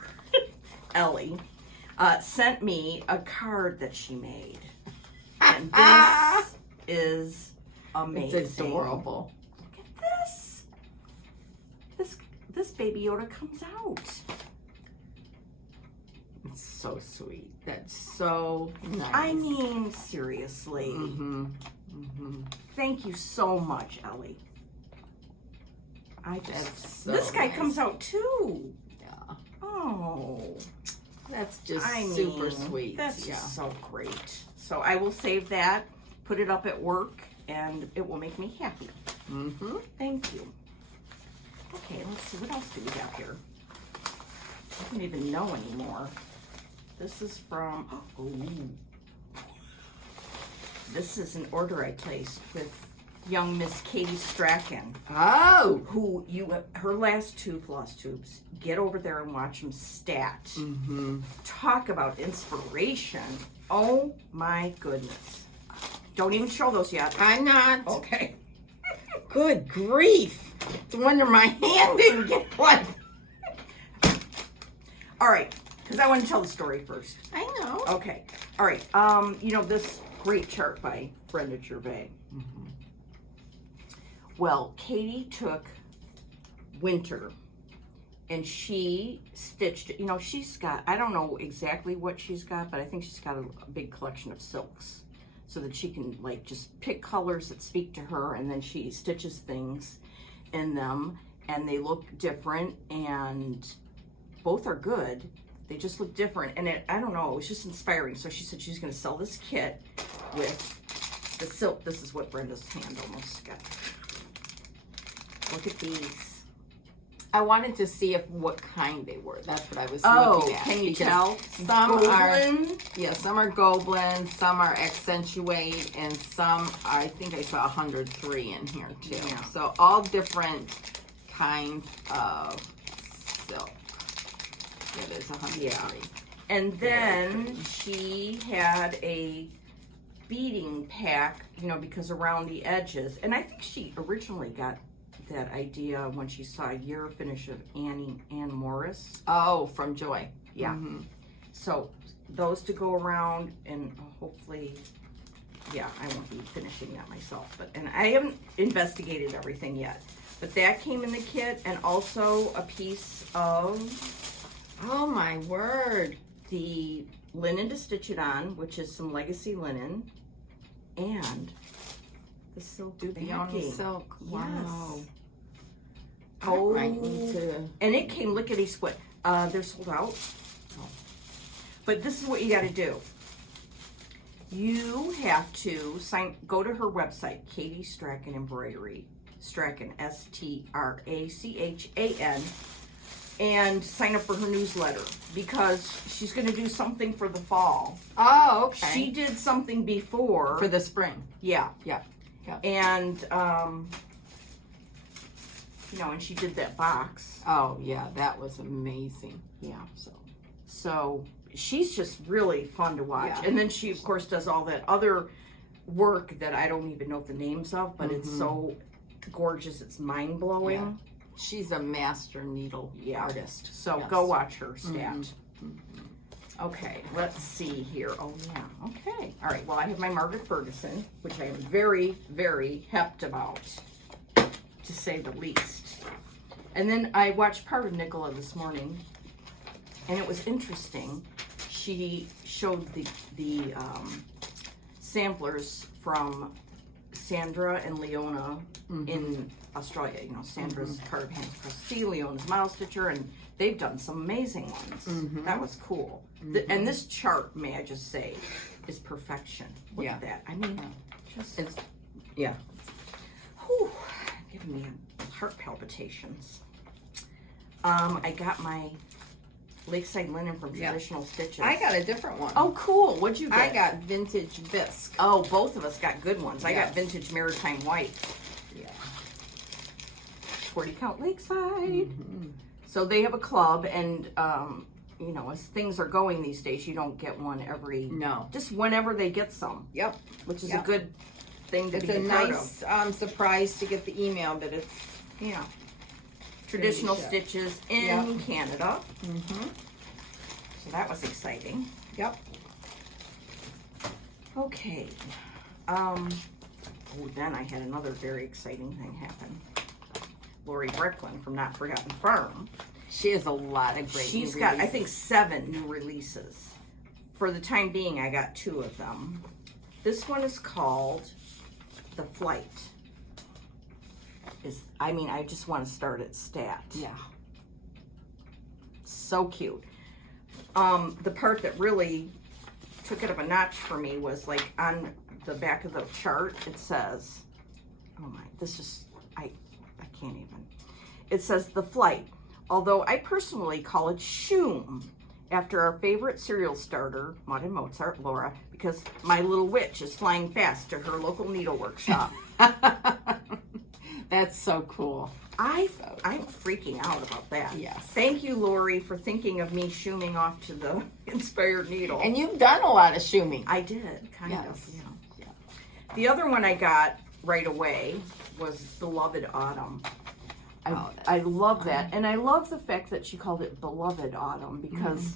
Ellie, sent me a card that she made. And this is amazing. It's adorable. Look at this. This baby Yoda comes out. It's so sweet. That's so nice. I mean, seriously. Thank you so much, Ellie. That's so this guy nice. comes out too. Yeah. Oh. That's just I super mean, sweet. That's yeah. just so great. So I will save that, put it up at work, and it will make me happy. Thank you. Okay, let's see. What else do we have here? I don't even know anymore. This is from, this is an order I placed with young Miss Katie Strachan. Oh! Who her last 2 floss tubes. Get over there and watch them stat. Talk about inspiration. Oh my goodness. Don't even show those yet. I'm not. Okay. Good grief. No wonder my hand didn't get wet. All right, because I want to tell the story first. I know. Okay. All right. You know this great chart by Brenda Gervais. Well, Katie took Winter and she stitched, you know, she's got, I don't know exactly what she's got, but I think she's got a big collection of silks so that she can like just pick colors that speak to her, and then she stitches things in them and they look different, and both are good. They just look different, and I don't know, it was just inspiring. So she said she's going to sell this kit with the silk. This is what Brenda's hand almost got. Look at these. I wanted to see what kind they were. That's what I was Oh, looking at. can you because tell? Some are, Goblin. yeah, some are goblin, some are accentuate, and some, I think I saw 103 in here too. Yeah. So all different kinds of silk. Yeah, there's 103. Yeah. And then she had a beading pack, you know, because around the edges, and I think she originally got that idea when she saw a year finish of Ann Morris. Oh, from Joy. Yeah. So those to go around, and hopefully, yeah, I won't be finishing that myself, and I haven't investigated everything yet. But that came in the kit, and also a piece of, Oh my word. the linen to stitch it on, which is some legacy linen, and the silk Beyond backing. silk. Wow. Yes. Oh, I might need to. And it came lickety split. They're sold out. But this is what you got to do. You have to go to her website, Katie Strachan Embroidery, Strachan, Strachan, and sign up for her newsletter, because she's going to do something for the fall. Oh, okay. She did something before. For the spring. Yeah. Yeah. Yeah. And, you know, and she did that box. Oh, yeah, that was amazing. Yeah. So she's just really fun to watch. Yeah. And then she, of course, does all that other work that I don't even know the names of, but it's so gorgeous. It's mind-blowing. Yeah. She's a master needle artist. So Yes. go watch her stat. Okay, let's see here. Oh, yeah. Okay. All right. Well, I have my Margaret Ferguson, which I am very, very hepped about, to say the least. And then I watched part of Nicola this morning, and it was interesting. She showed the samplers from Sandra and Leona in Australia. You know, Sandra's Carve Hands Across the Sea, Leona's Model Stitcher, and they've done some amazing ones. That was cool. And this chart, may I just say, is perfection. Look at that. I mean, just It's, yeah. whew, giving me heart palpitations. I got my Lakeside Linen from Traditional Stitches. I got a different one. Oh, cool. What'd you get? I got Vintage Bisque. Oh, both of us got good ones. I got Yes. Vintage Maritime White. Yeah. 40 count Lakeside. So they have a club, and you know, as things are going these days, you don't get one every just whenever they get some. Yep. Which is a good thing to It's be a part nice of. surprise to get the email that it's Traditional Finished. Stitches in Canada. So that was exciting. Yep. Okay. Then I had another very exciting thing happen. Lori Brecklin from Not Forgotten Farm. She has a lot of great. She's got, I think, 7 new releases. For the time being, I got 2 of them. This one is called The Flight. I mean, I just want to start at stat. Yeah. So cute. The part that really took it up a notch for me was like on the back of the chart, it says, oh my, this just, I can't even. It says The Flight, although I personally call it Shoom, after our favorite cereal starter, Maud and Mozart, Laura, because my little witch is flying fast to her local needlework shop. That's so cool. I'm freaking out about that. Yes. Thank you, Lori, for thinking of me shooming off to the Inspired Needle. And you've done a lot of shooming. I did, kind of. Yes. Yeah. The other one I got right away was Beloved Autumn. I love that. And I love the fact that she called it Beloved Autumn because,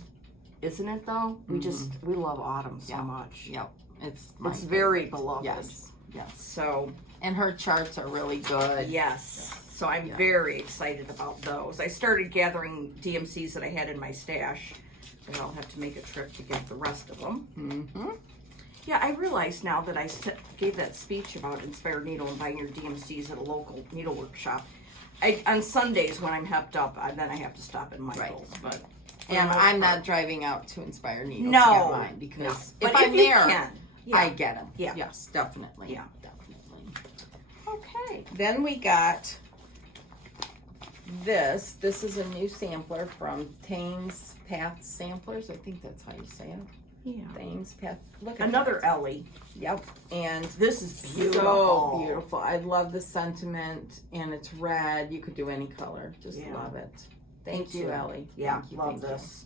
isn't it though? We love autumn so much. Yep. It's very beloved. Yes. Yes. So. And her charts are really good. Yes. So I'm very excited about those. I started gathering DMCs that I had in my stash, but I'll have to make a trip to get the rest of them. Yeah, I realize now that I gave that speech about Inspired Needle and buying your DMCs at a local needlework shop. On Sundays when I'm hepped up, then I have to stop at Michael's. But And I'm not driving out to Inspire Needle to No. get mine because But if I'm you there, can. I get them. Yeah. Yes, definitely. Yeah. Definitely. Okay. Then we got this. This is a new sampler from Thames Path Samplers. I think that's how you say it. Yeah. Thames Path. Look at Another Ellie. Yep. And This is beautiful. so beautiful. I love the sentiment, and it's red. You could do any color. Just love it. Thank you, Ellie. Yeah, Thank you, love thank you. this.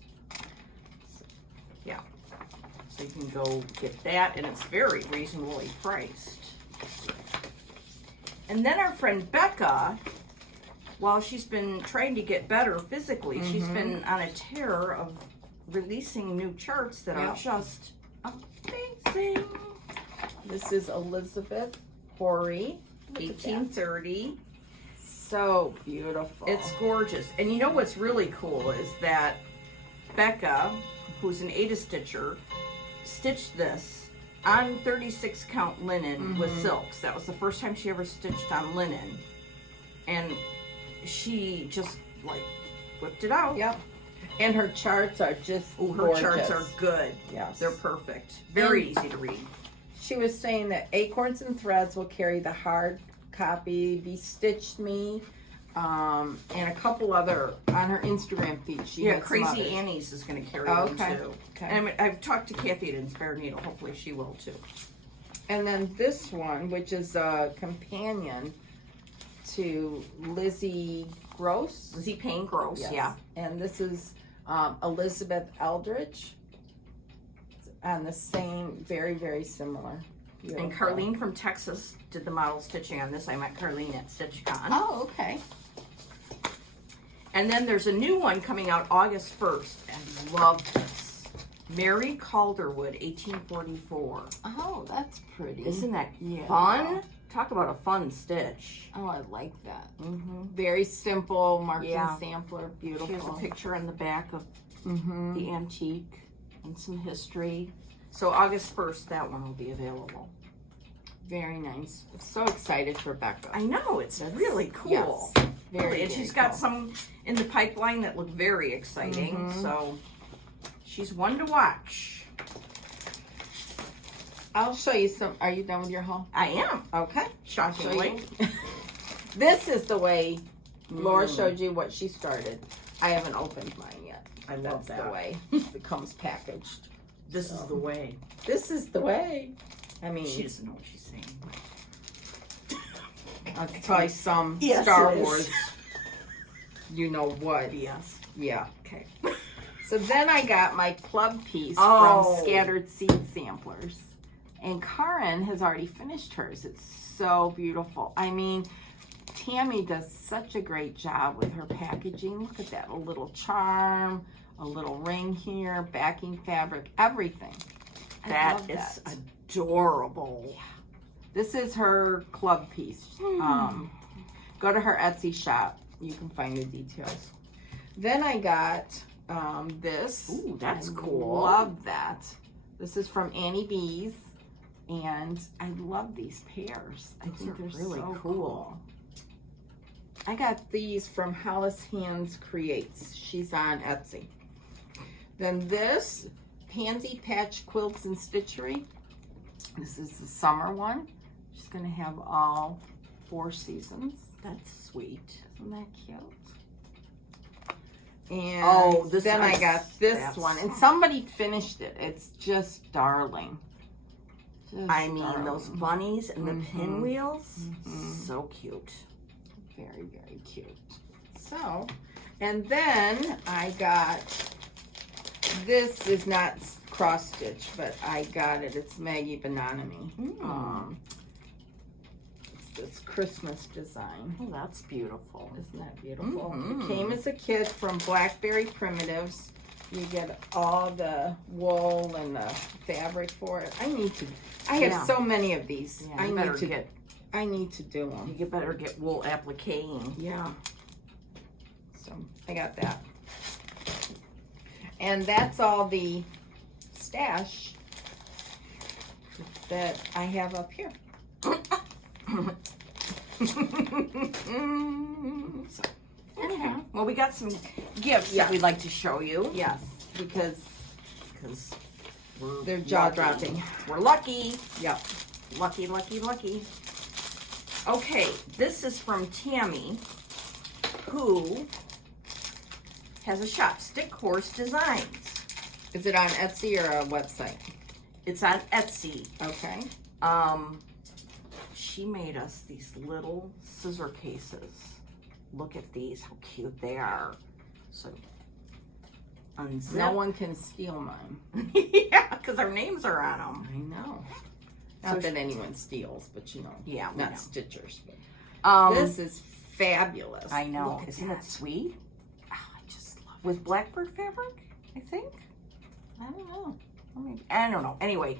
Yeah. So you can go get that, and it's very reasonably priced. And then our friend Becca, while she's been trying to get better physically, she's been on a tear of releasing new charts that are just amazing. This is Elizabeth Horry, 1830. So beautiful. It's gorgeous. And you know what's really cool is that Becca, who's an Ada Stitcher, stitched this on 36 count linen with silks. That was the first time she ever stitched on linen. And she just like whipped it out. Yep. And her charts are just Her gorgeous. charts are good. Yes. They're perfect. Very easy to read. She was saying that Acorns and Threads will carry the hard copy, Be Stitched Me, and a couple other on her Instagram feed. She had some Crazy others. Annie's is going to carry them too. Okay. And I've talked to Kathy at Inspired Needle. Hopefully she will too. And then this one, which is a companion to Lizzie Gross. Lizzie Payne Gross, Yes. yeah. And this is Elizabeth Eldridge. And the same, very, very similar. Beautiful. And Carlene from Texas did the model stitching on this. I met Carlene at StitchCon. Oh, okay. And then there's a new one coming out August 1st. I love this. Mary Calderwood, 1844. Oh, that's pretty. Isn't that Yeah. fun? Talk about a fun stitch. Oh, I like that. Mm-hmm. Very simple, marked Yeah. and sampler, beautiful. Here's a picture on the back of Mm-hmm. the antique and some history. So August 1st, that one will be available. Very nice. So excited for Becca. I know, it's really cool. Yes, very, And very she's got cool. some in the pipeline that look very exciting. So she's one to watch. I'll show you some. Are you done with your haul? I am. Okay. Shockingly. This is the way Laura showed you what she started. I haven't opened mine yet. I love That's the that. way it comes packaged. This is the way. This is the way. I mean, She doesn't know what she's saying. it's probably some Yes, Star it is. Wars. You know what? Yes. Yeah. Okay. So then I got my club piece Oh. from Scattered Seed Samplers. And Karen has already finished hers. It's so beautiful. I mean, Tammy does such a great job with her packaging. Look at that, a little charm, a little ring here, backing fabric, everything. I That love is that. adorable. This is her club piece. Go to her Etsy shop. You can find the details. Then I got this. Ooh, that's I cool. Love that. This is from Annie B's. And I love these pairs. I Those think are they're really so cool. I got these from Hollis Hands Creates. She's on Etsy. Then this, Pansy Patch Quilts and Stitchery. This is the summer one. She's going to have all 4 seasons. That's sweet. Isn't that cute? And Oh, this then I is- got this that's- one. And somebody finished it. It's just darling. Just I mean, darling. those bunnies and the pinwheels, so cute. Very, very cute. So, and then I got, this is not cross stitch, but I got it. It's Maggie Bananami. It's this Christmas design. Oh, that's beautiful. Isn't that beautiful? It came as a kit from Blackberry Primitives. You get all the wool and the fabric for it. I have Yeah. so many of these. Yeah, I you better need to do them. You better get wool appliquing. Yeah. So I got that. And that's all the stash that I have up here. So, okay. Well, we got some gifts that we'd like to show you. Yes, because we're they're jaw-dropping. We're lucky. Yep. Lucky, lucky, lucky. Okay, this is from Tammy, who has a shop, Stick Horse Designs. Is it on Etsy or a website? It's on Etsy. Okay. She made us these little scissor cases. Look at these, how cute they are. So, unzip. No one can steal mine. Yeah, because our names are on them. I know. Not that anyone steals, but you know. Yeah, we Not know. stitchers. But this is fabulous. I know. Look at Isn't that sweet? Oh, I just love it. With blackbird fabric, I think. I don't know. Or maybe, I don't know. Anyway,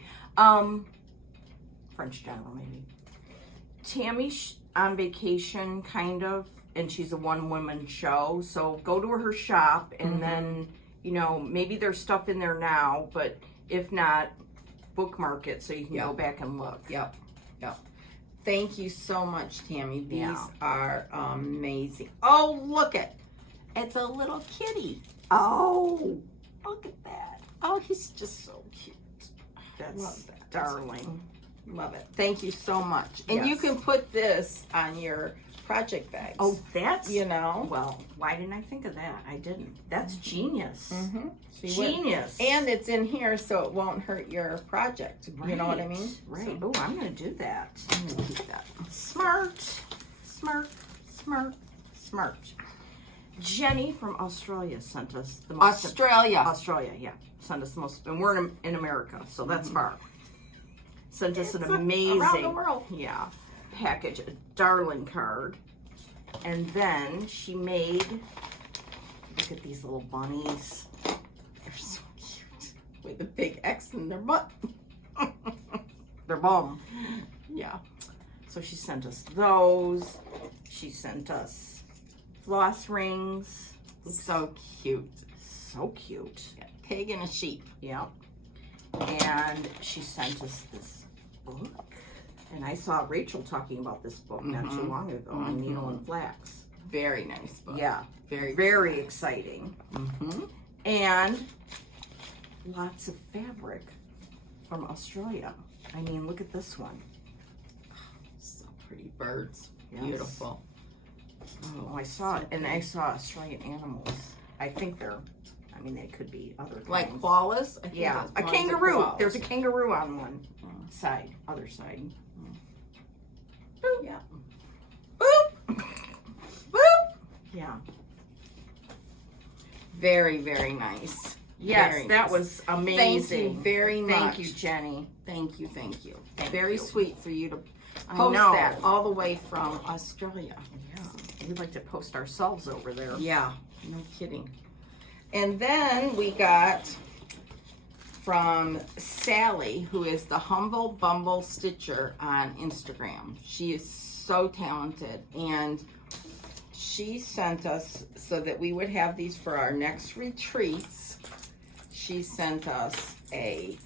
French general maybe. Tammy's on vacation, kind of, and she's a one-woman show. So go to her shop, and then, you know, maybe there's stuff in there now, but if not, bookmark it so you can go back and look. Yep. Yep. Thank you so much, Tammy. These are amazing. Oh, look it. It's a little kitty. Oh, Look at that. Oh, he's just so cute. that's Love that. darling. Love it. Thank you so much. And you Yes. can put this on your project bags. Oh, that's, you know. well, why didn't I think of that? I didn't. That's genius. Mm-hmm. Genius. And it's in here so it won't hurt your project. You know what I mean? Right. Oh, I'm going to do that. I'm going to keep that. Smart. Smart. Smart. Smart. Jenny from Australia sent us the most. Australia, yeah. Sent us the most. And we're in America, so that's far. Sent us an amazing. Around the world. Yeah. Package, a darling card. And then she made, look at these little bunnies. They're so cute. With a big X in their butt. They're bum. Yeah. So she sent us those. She sent us floss rings. So cute. So cute. Yeah. Pig and a sheep. Yeah. And she sent us this book. And I saw Rachel talking about this book not too long ago on Needle and Flax. Very nice book. Yeah. Very, very exciting. And lots of fabric from Australia. I mean, look at this one. So pretty birds. Yes. Beautiful. Oh, I saw it. And I saw Australian animals. I think they're, I mean, they could be other kinds. Like koalas? I think Yeah, those a ones are kangaroo. koalas. There's a kangaroo on one side, other side. Boop. Yeah. Boop. Boop. Yeah. Very, very nice. Yes, Very that nice. was amazing. Thank you very much. Thank you, Jenny. Thank you, thank you. Thank Very you. sweet for you to I post know. that all the way from Australia. Yeah, we'd like to post ourselves over there. Yeah, no kidding. And then we got from Sally, who is the Humble Bumble Stitcher on Instagram. She is so talented, and she sent us so that we would have these for our next retreats. She sent us a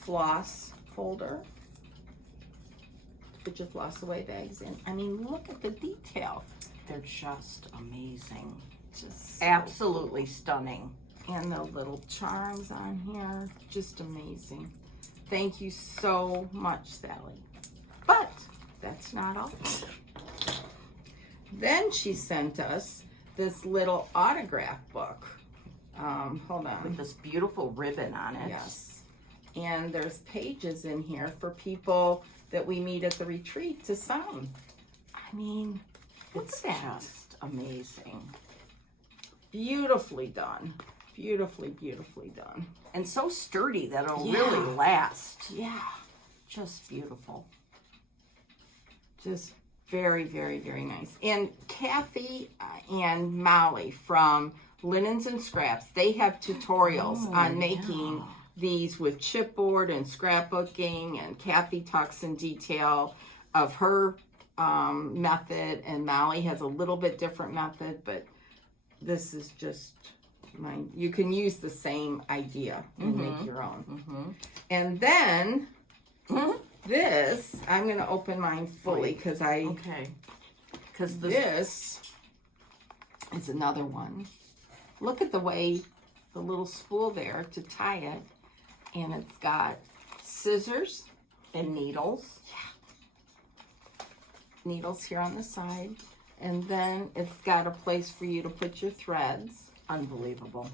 floss folder to put your floss away bags in. I mean, look at the detail. They're just amazing. Just so Absolutely stunning. and the little charms on here, just amazing. Thank you so much, Sally. But that's not all. Then she sent us this little autograph book. Hold With on. this beautiful ribbon on it. Yes. And there's pages in here for people that we meet at the retreat to sign. I mean, look It's at that. just amazing. Beautifully done. Beautifully, beautifully done. And so sturdy that it'll Yeah. really last. Yeah. Just beautiful. Just very, very, very nice. And Kathy and Molly from Linens and Scraps, they have tutorials on making these with chipboard and scrapbooking. And Kathy talks in detail of her method, and Molly has a little bit different method, but this is just mine. You can use the same idea and make your own. And then this, I'm going to open mine fully because Okay. Because this is another one. Look at the way the little spool there to tie it, and it's got scissors, and needles. needles here on the side, and then it's got a place for you to put your threads. Unbelievable.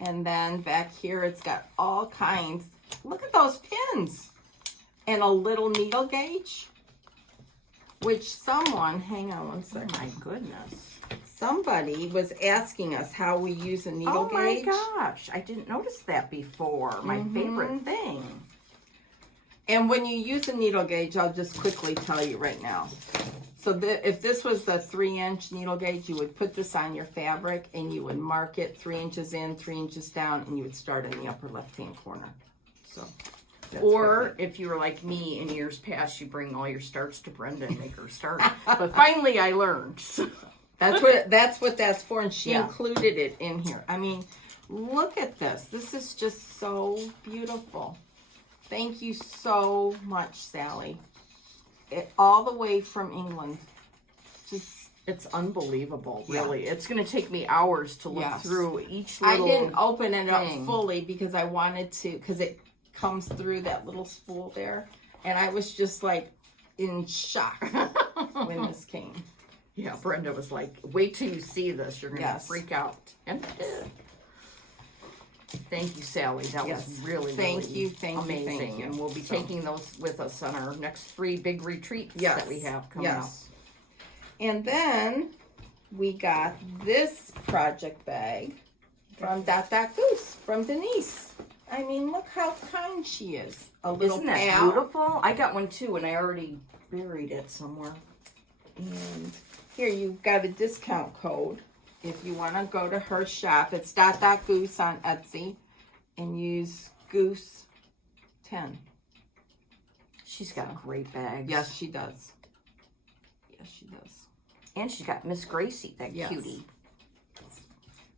And then back here it's got all kinds. Look at those pins. And a little needle gauge, which someone, hang on one Oh second. my goodness. Somebody was asking us how we use a needle Oh my gauge. gosh. I didn't notice that before. My favorite thing. And when you use a needle gauge, I'll just quickly tell you right now. So if this was the 3-inch needle gauge, you would put this on your fabric and you would mark it 3 inches in, 3 inches down, and you would start in the upper left-hand corner. So, that's Or perfect. if you were like me in years past, you bring all your starts to Brenda and make her start. But finally I learned. That's what that's for, and she Yeah. included it in here. I mean, look at this. This is just so beautiful. Thank you so much, Sally. All the way from England. Just It's unbelievable, really. It's going to take me hours to look Yes. through each I little... didn't open it up thing. fully because I wanted to, because it comes through that little spool there, and I was just like in shock when this came. Yeah, Brenda was like, wait till you see this. You're going to Yes. freak out. And I did. Thank you, Sally. That Yes. was really, Thank really you, thank you, amazing. thank you. And we'll be So- taking those with us on our next 3 big retreats Yes. that we have coming up. And then we got this project bag from Dot Dot Goose from Denise. I mean, look how kind she is. A little Isn't that pal. beautiful? I got one too, and I already buried it somewhere. And here you've got a discount code if you want to go to her shop. It's Dot Dot Goose on Etsy, and use Goose 10. She's got great bags. Yes, she does. Yes, she does. And she's got Miss Gracie, that Yes. cutie.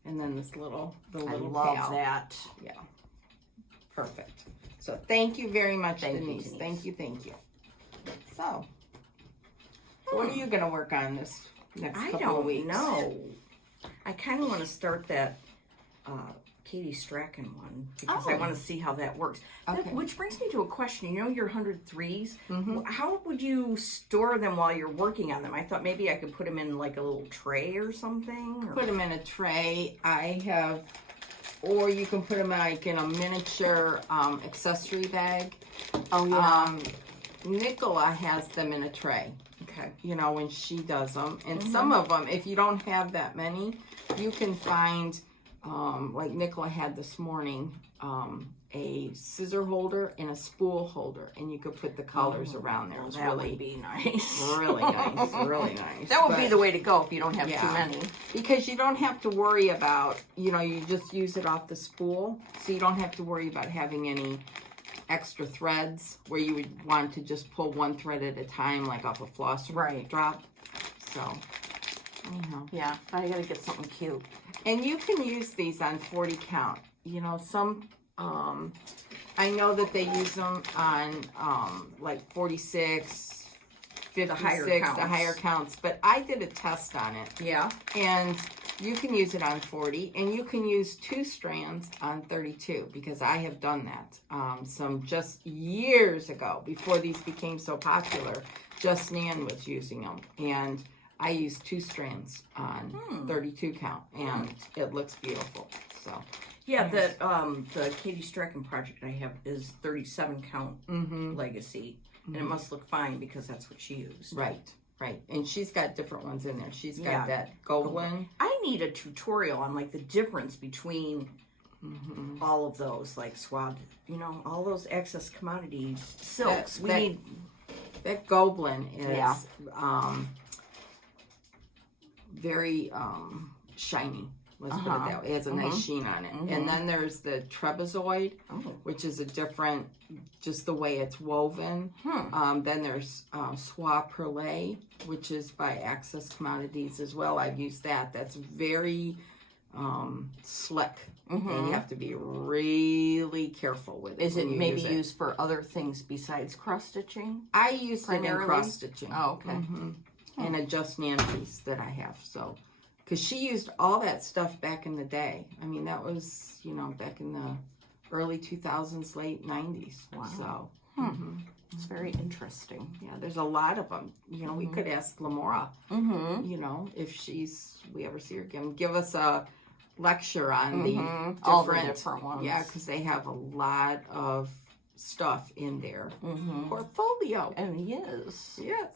And then this little, the I little love pal. that. Yeah. Perfect. So thank you very much, Thank you, Denise. Denise. Thank you, thank you. So what are you going to work on this next couple of weeks? I don't know. I kind of want to start that Katie Strachan one because I want to see how that works. Okay. Which brings me to a question. You know your 103s? Mm-hmm. How would you store them while you're working on them? I thought maybe I could put them in like a little tray or something. Or... Put them in a tray. Or you can put them like in a miniature accessory bag. Oh, yeah. Nicola has them in a tray. Okay. You know, when she does them. And some of them, if you don't have that many, you can find, like Nicola had this morning, a scissor holder and a spool holder. And you could put the colors around there. It's that would be nice. Really nice. Really nice. That would be the way to go if you don't have too many. Because you don't have to worry about, you know, you just use it off the spool. So you don't have to worry about having any extra threads where you would want to just pull one thread at a time, like off a floss drop. So, anyhow. Yeah, I gotta get something cute. And you can use these on 40 count. You know, some, I know that they use them on, like 46, 56, the higher counts. But I did a test on it. Yeah. And you can use it on 40, and you can use 2 strands on 32, because I have done that. Some just years ago, before these became so popular, Just Nan was using them. And I used 2 strands on 32 count, and it looks beautiful. So yeah, the Katie Strachan project I have is 37 count legacy, and it must look fine because that's what she used. Right. And she's got different ones in there. She's got that Goblin. I need a tutorial on like the difference between all of those, like swab, you know, all those excess commodity silks. That Goblin is very shiny. Let's put it that way. It has a nice sheen on it. And then there's the Trapezoid, which is a different, just the way it's woven. Then there's Soie Perlée, which is by Access Commodities as well. I've used that. That's very slick. And you have to be really careful with it. Is it maybe used for other things besides cross stitching? I use it in cross stitching. Oh, okay. And a Just Nan piece that I have, so. Because she used all that stuff back in the day. I mean, that was, you know, back in the early 2000s, late 90s. Wow. So, it's very interesting. Yeah, there's a lot of them. You know, we could ask Lamora, you know, if we ever see her again, give us a lecture on all the different ones. Yeah, because they have a lot of stuff in their portfolio. Oh, yes. Yes.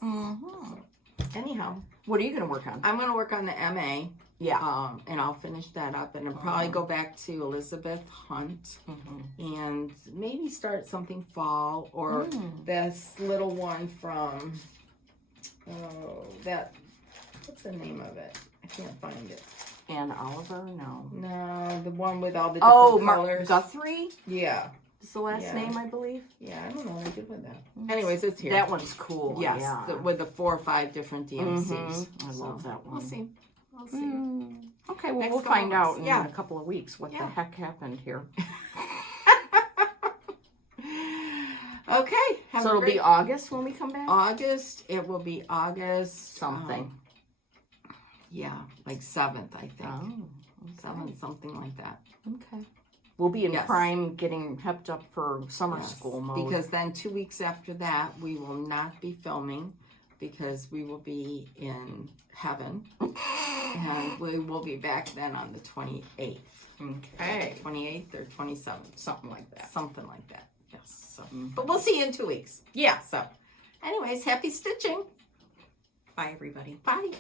Anyhow, what are you going to work on? I'm going to work on the MA. Yeah. And I'll finish that up, and I'll probably go back to Elizabeth Hunt and maybe start something fall, or this little one from, what's the name of it? I can't find it. Ann Oliver? No, the one with all the different colors. Guthrie? Yeah. Is the last name, I believe? Yeah, I don't know what I did with that. Anyways, it's here. That one's cool. Yes, with the 4 or 5 different DMCs. I love that one. We'll see. Okay, well, we'll find out in a couple of weeks what the heck happened here. Okay. So it'll be August when we come back? August. It will be August. Something. Yeah, like 7th, I think. Oh, okay. 7th, something like that. Okay. We'll be in prime getting pepped up for summer school mode. Because then 2 weeks after that, we will not be filming because we will be in heaven. And we will be back then on the 28th. Okay. 28th or 27th. Something like that. Something like that. Yes. So, but we'll see you in 2 weeks. Yeah. So, anyways, happy stitching. Bye, everybody. Bye.